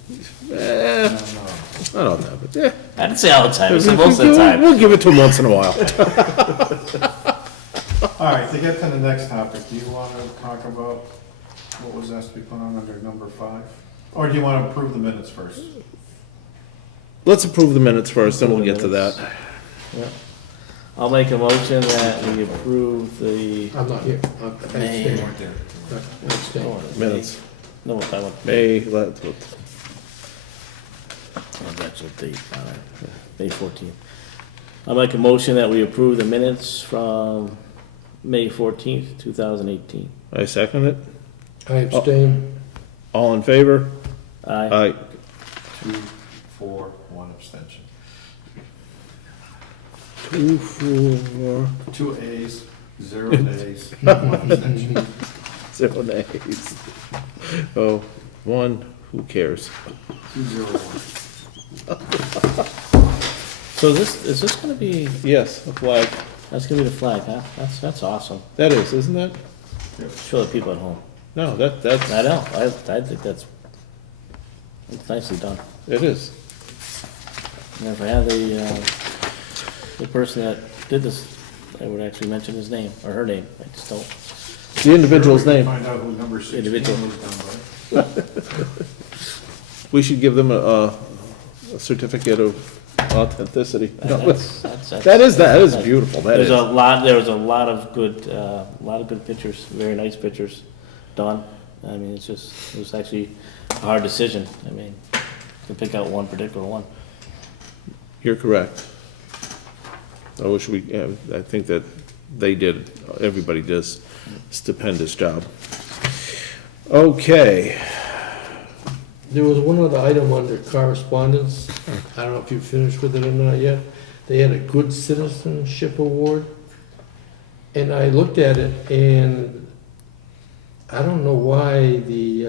I don't know, but yeah. I didn't say all the time, I said most of the time. We'll give it to him once in a while. All right, to get to the next topic, do you want to talk about what was asked to be put on under number 5? Or do you want to approve the minutes first? Let's approve the minutes first, then we'll get to that. I'll make a motion that we approve the I'm not here. I'm May. abstaining. I'm abstaining. Minutes. No, I want May, oh, that's the date, May 14th. I'll make a motion that we approve the minutes from May 14th, 2018. I second it. I abstain. All in favor? Aye. Aye. 2, 4, 1 abstention. 2, 4, 2 A's, 0 nays, 1 abstention. 0 nays. Oh, 1, who cares? 2, 0, 1. So is this gonna be, Yes, a flag. that's gonna be the flag, huh? That's awesome. That is, isn't it? Show the people at home. No, that's, I know, I think that's nicely done. it is. And if I had the person that did this, I would actually mention his name, or her name, I just don't. The individual's We can name. Find out who number 16 was Individual. done by. We should give them a certificate of authenticity. No, That is beautiful, that There's is. there was a lot of good pictures, very nice pictures done. I mean, it was actually a hard decision. I mean, to pick out one particular one. You're correct. I wish I think that everybody does stupendous job. Okay. There was one other item under correspondence. I don't know if you finished with it or not yet. They had a good citizenship award. And I looked at it and I don't know why the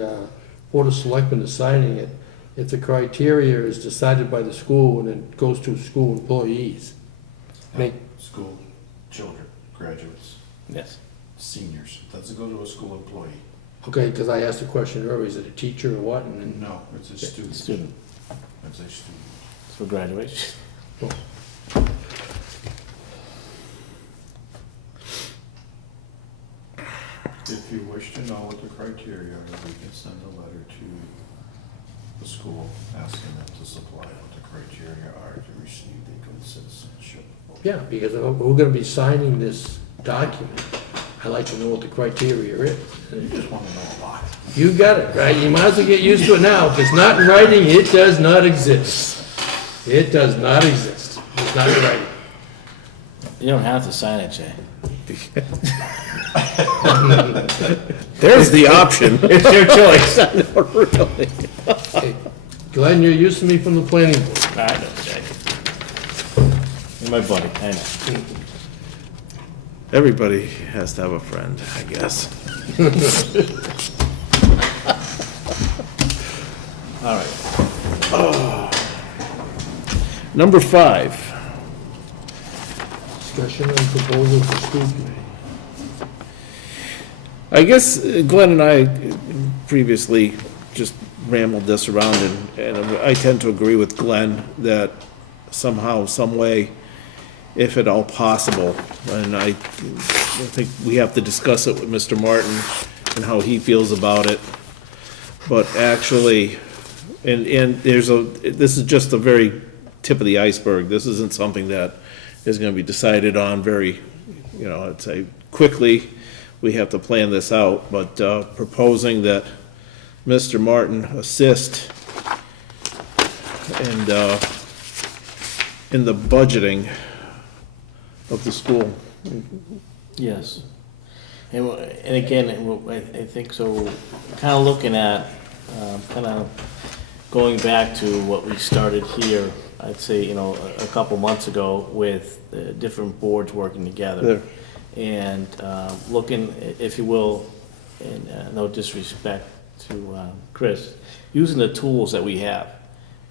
Board of Selectmen is signing it if the criteria is decided by the school and it goes to school employees. School, children, graduates, Yes. seniors. It doesn't go to a school employee. Okay, because I asked the question earlier, is it a teacher or what? And then No, it's a student. Student, It's a student. for graduation. If you wish to know what the criteria are, we can send a letter to the school asking them to supply what the criteria are to receive the good citizenship. yeah, because we're gonna be signing this document. I like to know what the criteria is. You just want to know a lot. You got it, right? You might as well get used to it now. If it's not in writing, it does not exist. It does not exist. It's not in writing. You don't have to sign it, Jay. There's the option. It's your choice. No, really. Hey, Glenn, you're used to me from the planning board. I know, Jay. You're my buddy, I know. Everybody has to have a friend, I guess. All right. Number 5. Discussion and proposal for school committee. I guess Glenn and I previously just rambled this around, and I tend to agree with Glenn that somehow, some way, if at all possible, and I think we have to discuss it with Mr. Martin and how he feels about it, but actually, and this is just the very tip of the iceberg. This isn't something that is gonna be decided on very, I'd say quickly. We have to plan this out, but proposing that Mr. Martin assist in the budgeting of the school. Yes. And again, I think so, kind of looking at, kind of going back to what we started here, I'd say, a couple months ago with different boards working together. And looking, if you will, and no disrespect to Chris, using the tools that we have.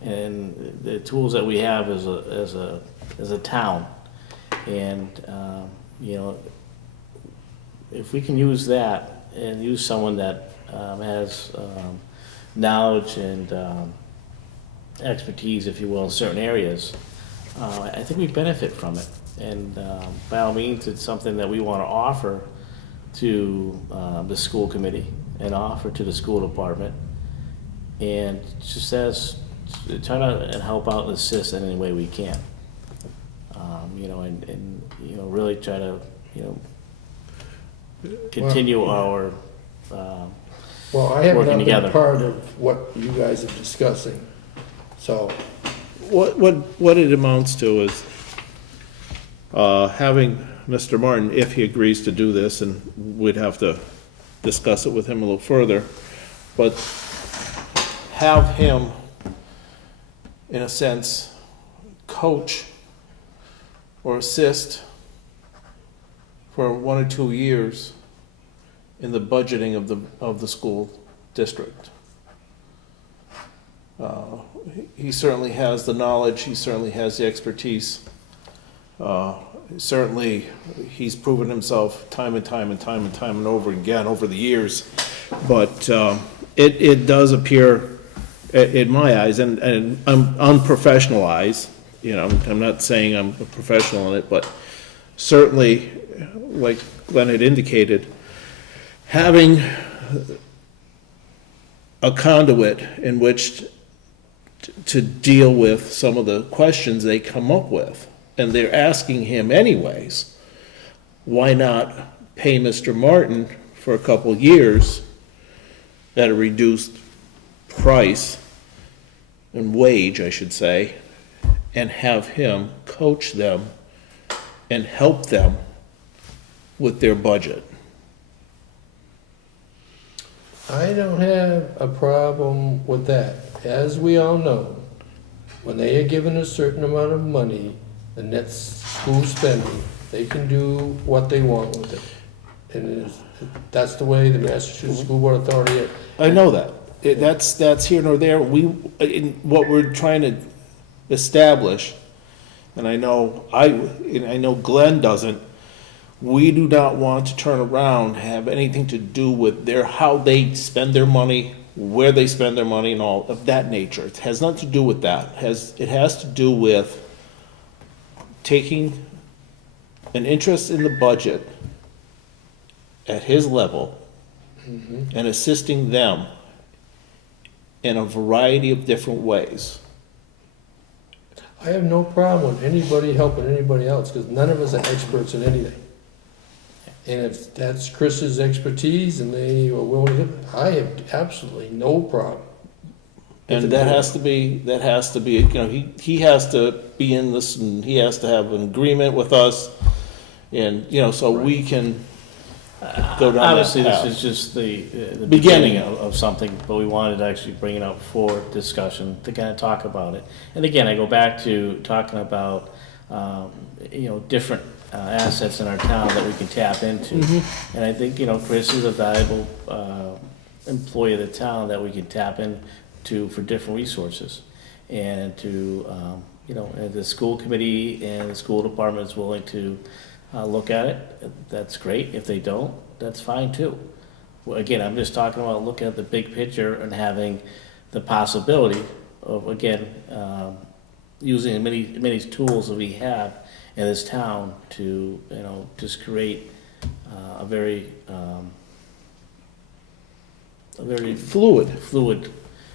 And the tools that we have as a town. And, if we can use that and use someone that has knowledge and expertise, if you will, in certain areas, I think we benefit from it. And by all means, it's something that we want to offer to the school committee and offer to the school department. And just as, try to help out and assist in any way we can. You know, and, you know, really try to, you know, continue our Well, I have working not together. been part of what you guys are discussing, so, What it amounts to is having Mr. Martin, if he agrees to do this, and we'd have to discuss it with him a little further, but have him, in a sense, coach or assist for 1 or 2 years in the budgeting of the school district. He certainly has the knowledge, he certainly has the expertise. Certainly, he's proven himself time and over again over the years. But it does appear, in my eyes, and I'm unprofessional eyes, you know, I'm not saying I'm a professional in it, but certainly, like Glenn had indicated, having a conduit in which to deal with some of the questions they come up with, and they're asking him anyways, why not pay Mr. Martin for a couple years at a reduced price and wage, I should say, and have him coach them and help them with their budget? I don't have a problem with that. As we all know, when they are given a certain amount of money, the net school spending, they can do what they want with it. And that's the way the Massachusetts School Board Authority is. I know that. That's here nor there. What we're trying to establish, and I know Glenn doesn't, we do not want to turn around, have anything to do with how they spend their money, where they spend their money, and all of that nature. It has nothing to do with that. It has to do with taking an interest in the budget at his level and assisting them in a variety of different ways. I have no problem with anybody helping anybody else, because none of us are experts in anything. And if that's Chris's expertise and they are willing to, I have absolutely no problem. And that has to be, you know, he has to be in this, and he has to have an agreement with us, and, you know, so we can go down that Obviously, path. this is just the Beginning. beginning of something, but we wanted to actually bring it up for discussion, to kind of talk about it. And again, I go back to talking about, you know, different assets in our town that we can tap into. And I think, you know, Chris is a valuable employee of the town that we can tap into for different resources. And to, you know, and the school committee and the school department is willing to look at it, that's great. If they don't, that's fine too. Well, again, I'm just talking about looking at the big picture and having the possibility of, again, using as many tools that we have in this town to, you know, just create a very Fluid.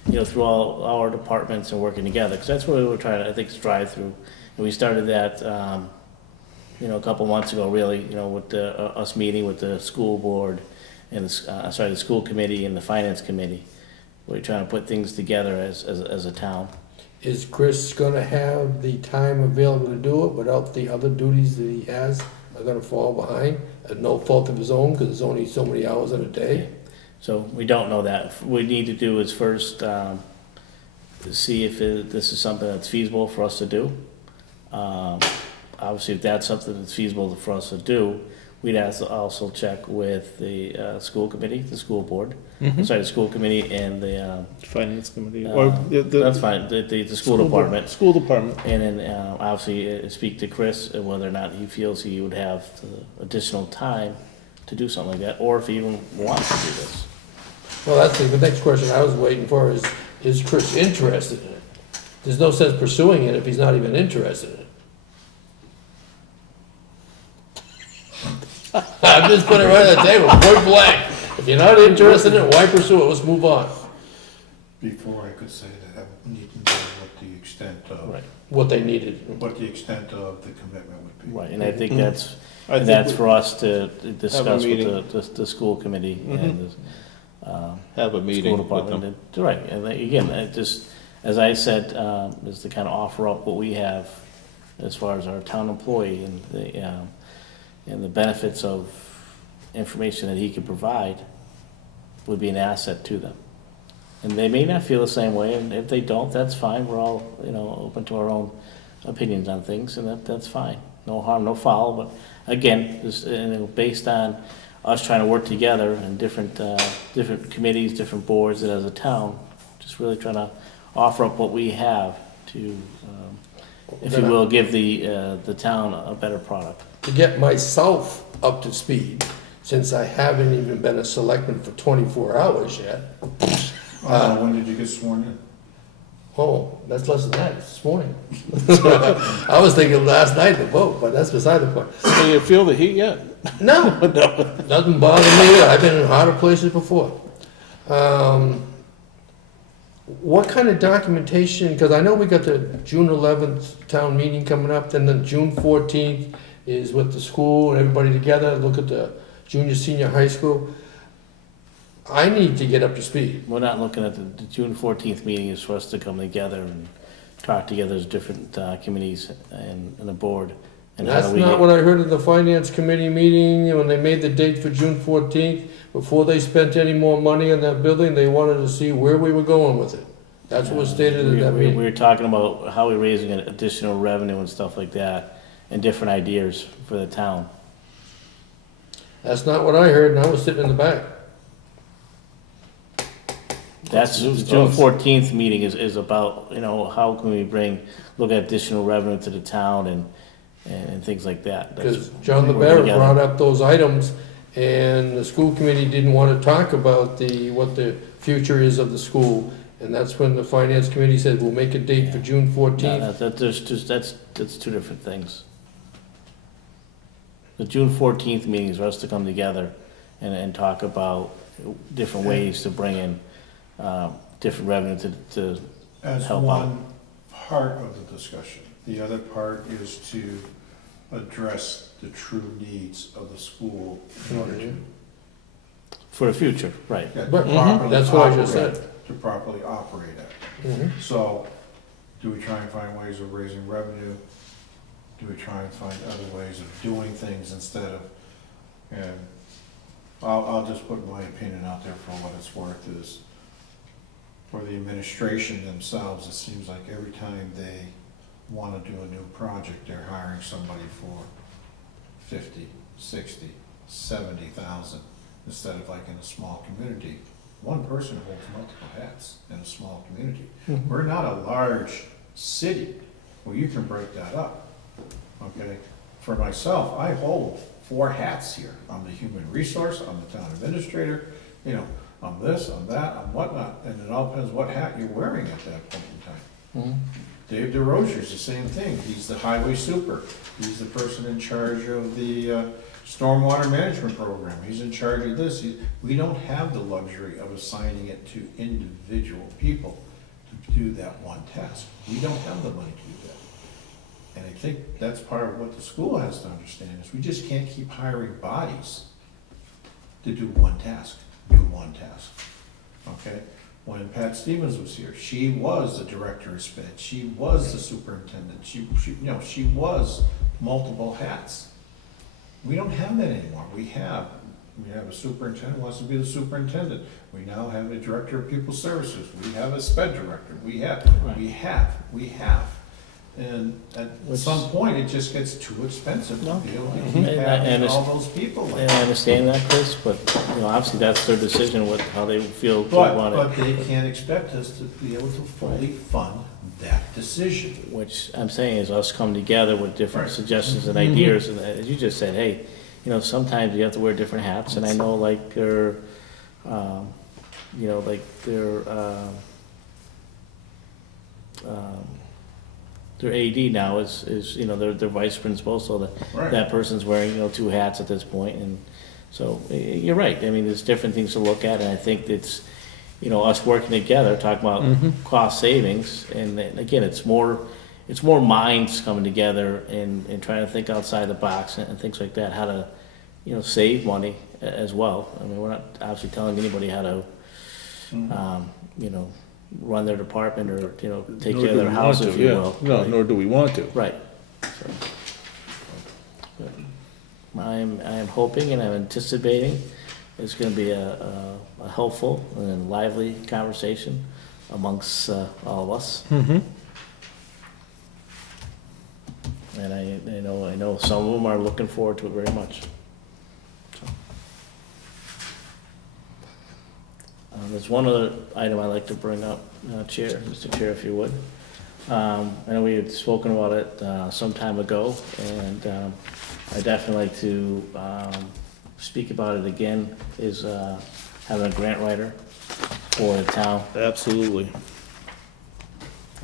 you know, through all our departments and working together, because that's what we were trying to, I think, strive through. And we started that, you know, a couple months ago, really, you know, with us meeting with the school board and, the school committee and the finance committee. We're trying to put things together as a town. Is Chris gonna have the time available to do it without the other duties that he has are gonna fall behind? At no fault of his own, because there's only so many hours in a day? So we don't know that. What we need to do is first see if this is something that's feasible for us to do. Obviously, if that's something that's feasible for us to do, we'd have to also check with the school committee, the school board, sorry, the school committee and the, Finance committee, or that's fine, the school department. School department. And then obviously speak to Chris and whether or not he feels he would have the additional time to do something like that, or if he even wants to do this. Well, that's the next question I was waiting for is Chris interested in it? There's no sense pursuing it if he's not even interested in it. I'm just putting it right on the table, point blank. If you're not interested in it, why pursue it? Let's move on. Before I could say that, I need to know what the extent of, Right. What they needed. what the extent of the commitment would be. Right, and I think that's, I think that's we- for us to discuss meeting. with the school committee and Have a the meeting school with department. them. Right, and again, I just, as I said, is to kind of offer up what we have as far as our town employee and the benefits of information that he can provide would be an asset to them. And they may not feel the same way, and if they don't, that's fine, we're all, open to our own opinions on things, and that's fine. No harm, no foul, but again, just, based on us trying to work together and different committees, different boards, and as a town, just really trying to offer up what we have to, if you will, give the town a better product. To get myself up to speed, since I haven't even been a selectman for 24 hours yet. When did you get sworn in? Oh, that's less than that, it's this morning. I was thinking last night to vote, but that's beside the point. Do you feel the heat yet? No, doesn't bother me, I've been in hotter places before. What kind of documentation, because I know we got the June 11th town meeting coming up, then the June 14th is with the school and everybody together, look at the junior, senior high school. I need to get up to speed. We're not looking at the June 14th meeting is for us to come together and talk together as different committees and the board. And how That's do we not get- what I heard at the finance committee meeting, when they made the date for June 14th. Before they spent any more money on that building, they wanted to see where we were going with it. That's what was stated at that We meeting. were talking about how we're raising additional revenue and stuff like that, and different ideas for the town. That's not what I heard, and I was sitting in the back. That's, the June 14th meeting is about, how can we look at additional revenue to the town and things like that. That's- Because John we're LeBarrett together. brought up those items, and the school committee didn't want to talk about what the future is of the school. And that's when the finance committee said, we'll make a date for June No, 14th. that's two different things. The June 14th meeting is for us to come together and talk about different ways to bring in different revenue to As help out. one part of the discussion. The other part is to address the true needs of the school in order to For the future, right. yeah, to But- properly That's what I just operate- said. To properly operate it. Mhm. So, do we try and find ways of raising revenue? Do we try and find other ways of doing things instead of, and I'll just put my opinion out there for what it's worth is, for the administration themselves, it seems like every time they wanna do a new project, they're hiring somebody for 50, 60, 70,000, instead of like in a small community. One person holds multiple hats in a small community. We're not a large city where you can break that up, okay? For myself, I hold 4 hats here. I'm the human resource, I'm the town administrator, I'm this, I'm that, I'm whatnot, and it all depends what hat you're wearing at that point in time. Dave DeRozier's the same thing, he's the highway super, he's the person in charge of the stormwater management program, he's in charge of this. We don't have the luxury of assigning it to individual people to do that one task. We don't have the money to do that. And I think that's part of what the school has to understand, is we just can't keep hiring bodies to do one task, okay? When Pat Stevens was here, she was the director of sped, she was the superintendent, she was multiple hats. We don't have that anymore. We have a superintendent who wants to be the superintendent. We now have a director of pupil services. We have a sped director. We have. And at some point, it just gets too expensive to be able to keep having all those people. And I understand that, Chris, but, obviously that's their decision, how they feel they But want it. they can't expect us to be able to fully fund that decision. Which I'm saying is us come together with different Right. suggestions and ideas, and as you just said, hey, you know, sometimes you have to wear different hats, and I know like their, you know, like their AD now is, you know, their vice principal, so Right. that person's wearing, you know, 2 hats at this point, and so, you're right, I mean, there's different things to look at, and I think it's, you know, us working together, talking about cost savings, and then, again, it's more minds coming together and trying to think outside the box and things like that, how to, you know, save money as well. I mean, we're not obviously telling anybody how to, you know, run their department or, you know, take Nor care of do their we house, want if to, you yeah. will. No, nor do we want to. Right. So, but I am hoping and I'm anticipating it's gonna be a helpful and lively conversation amongst all of us. Mm-hmm. And I know some of them are looking forward to it very much. So. There's one other item I'd like to bring up, Mr. Chair, if you would. I know we had spoken about it some time ago, and I'd definitely like to speak about it again, is having a grant writer for the town. Absolutely.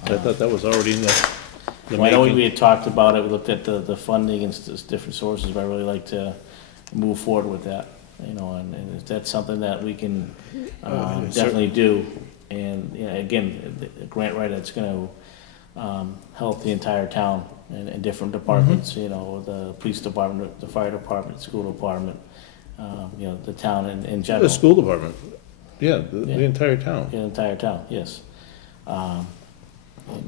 I thought that was already in the Well, I know making. we had talked about it, we looked at the funding and different sources, but I'd really like to move forward with that, you know, and if that's something that we can definitely do. And, you know, again, the grant writer that's gonna help the entire town and different departments, you know, the police department, the fire department, school department, you know, the town in general. The school department. Yeah, the Yeah. entire town. The entire town, yes. And,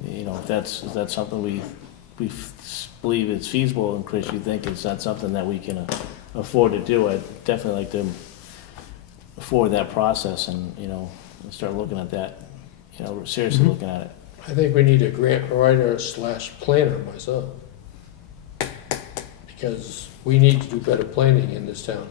you know, if that's something we believe it's feasible, and Chris, you think it's not something that we can afford to do, I'd definitely like to afford that process and, you know, start looking at that, you know, seriously looking at it. I think we need a grant writer / planner myself. Because we need to do better planning in this town.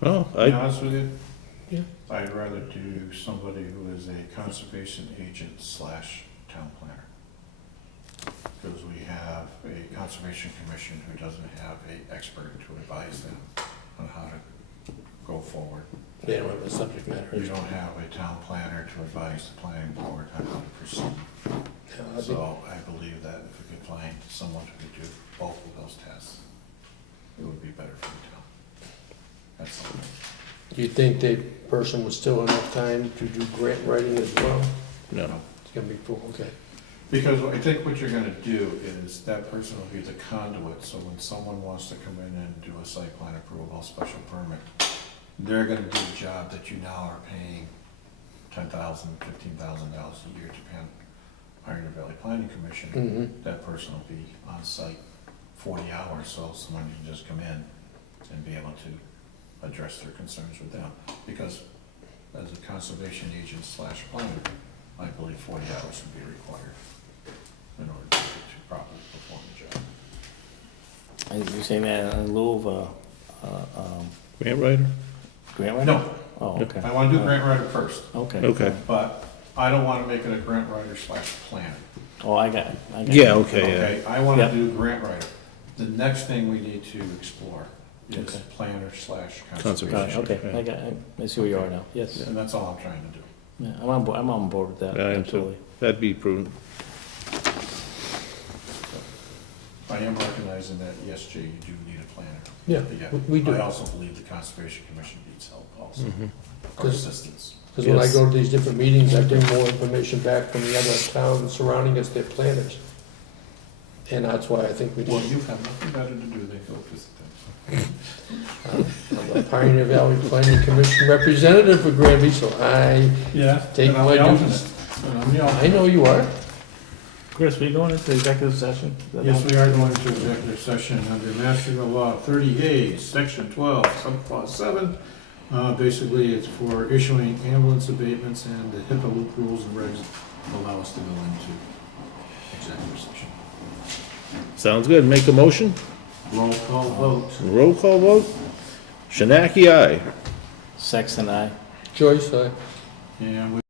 Well, To be honest with you? Yeah. I'd rather do somebody who is a conservation agent / town planner. Because we have a conservation commission who doesn't have a expert to advise them on how to go forward. They don't have a subject matter. You don't have a town planner to advise the planning board on how to proceed. Yeah, I think- So I believe that if we could find someone who could do both of those tasks, it would be better for the town. That's all. Do you think that person would still have enough time to do grant writing as well? no. It's gonna be full, okay. Because I think what you're gonna do is that person will be the conduit, so when someone wants to come in and do a site plan approval, special permit, they're gonna do a job that you now are paying $10,000, $15,000 a year to Pioneer Valley Planning Commission. Mm-hmm. That person will be on site 40 hours, so someone can just come in and be able to address their concerns with them. Because as a conservation agent / planner, I believe 40 hours would be required in order to properly perform the job. Are you saying that in lieu of a Grant writer? grant writer? No, Oh, okay. I want to do grant writer first, Okay. Okay. but I don't want to make it a grant writer / planner. Oh, I got it. Yeah, okay, yeah. Okay, I want to Yep. do grant writer. The next thing we need to explore is Okay. planner / Conservation. conservation. Okay, Yeah. I see where you are now, yes. And that's all I'm trying to do. Yeah, I'm on board with that, Yeah, I am too. absolutely. That'd be prudent. I am recognizing that, yes, Jay, you do need a planner. Yeah, But we do. I also believe the Conservation Commission needs help also, or Because- assistance. Because when I Yes. go to these different meetings, I bring more information back from the other towns surrounding us, their planners. And that's why I think we Well, need, you have nothing better to do than go visit them. I'm a Pioneer Valley Planning Commission representative for Granby, so I Yeah. take and I'm my the duties. alternate. And I'm the I alternate. know you are. Chris, we going into executive session? Is that Yes, not- we are going to executive session under Mass General Law 30A, Section 12, Subclause 7. Basically, it's for issuing ambulance abatements, and the HIPAA loop rules and regs allow us to go into executive session. Sounds good. Make a motion. Roll call vote. Roll call vote. Shinaki, aye. Sexton, aye. Joyce, I. And we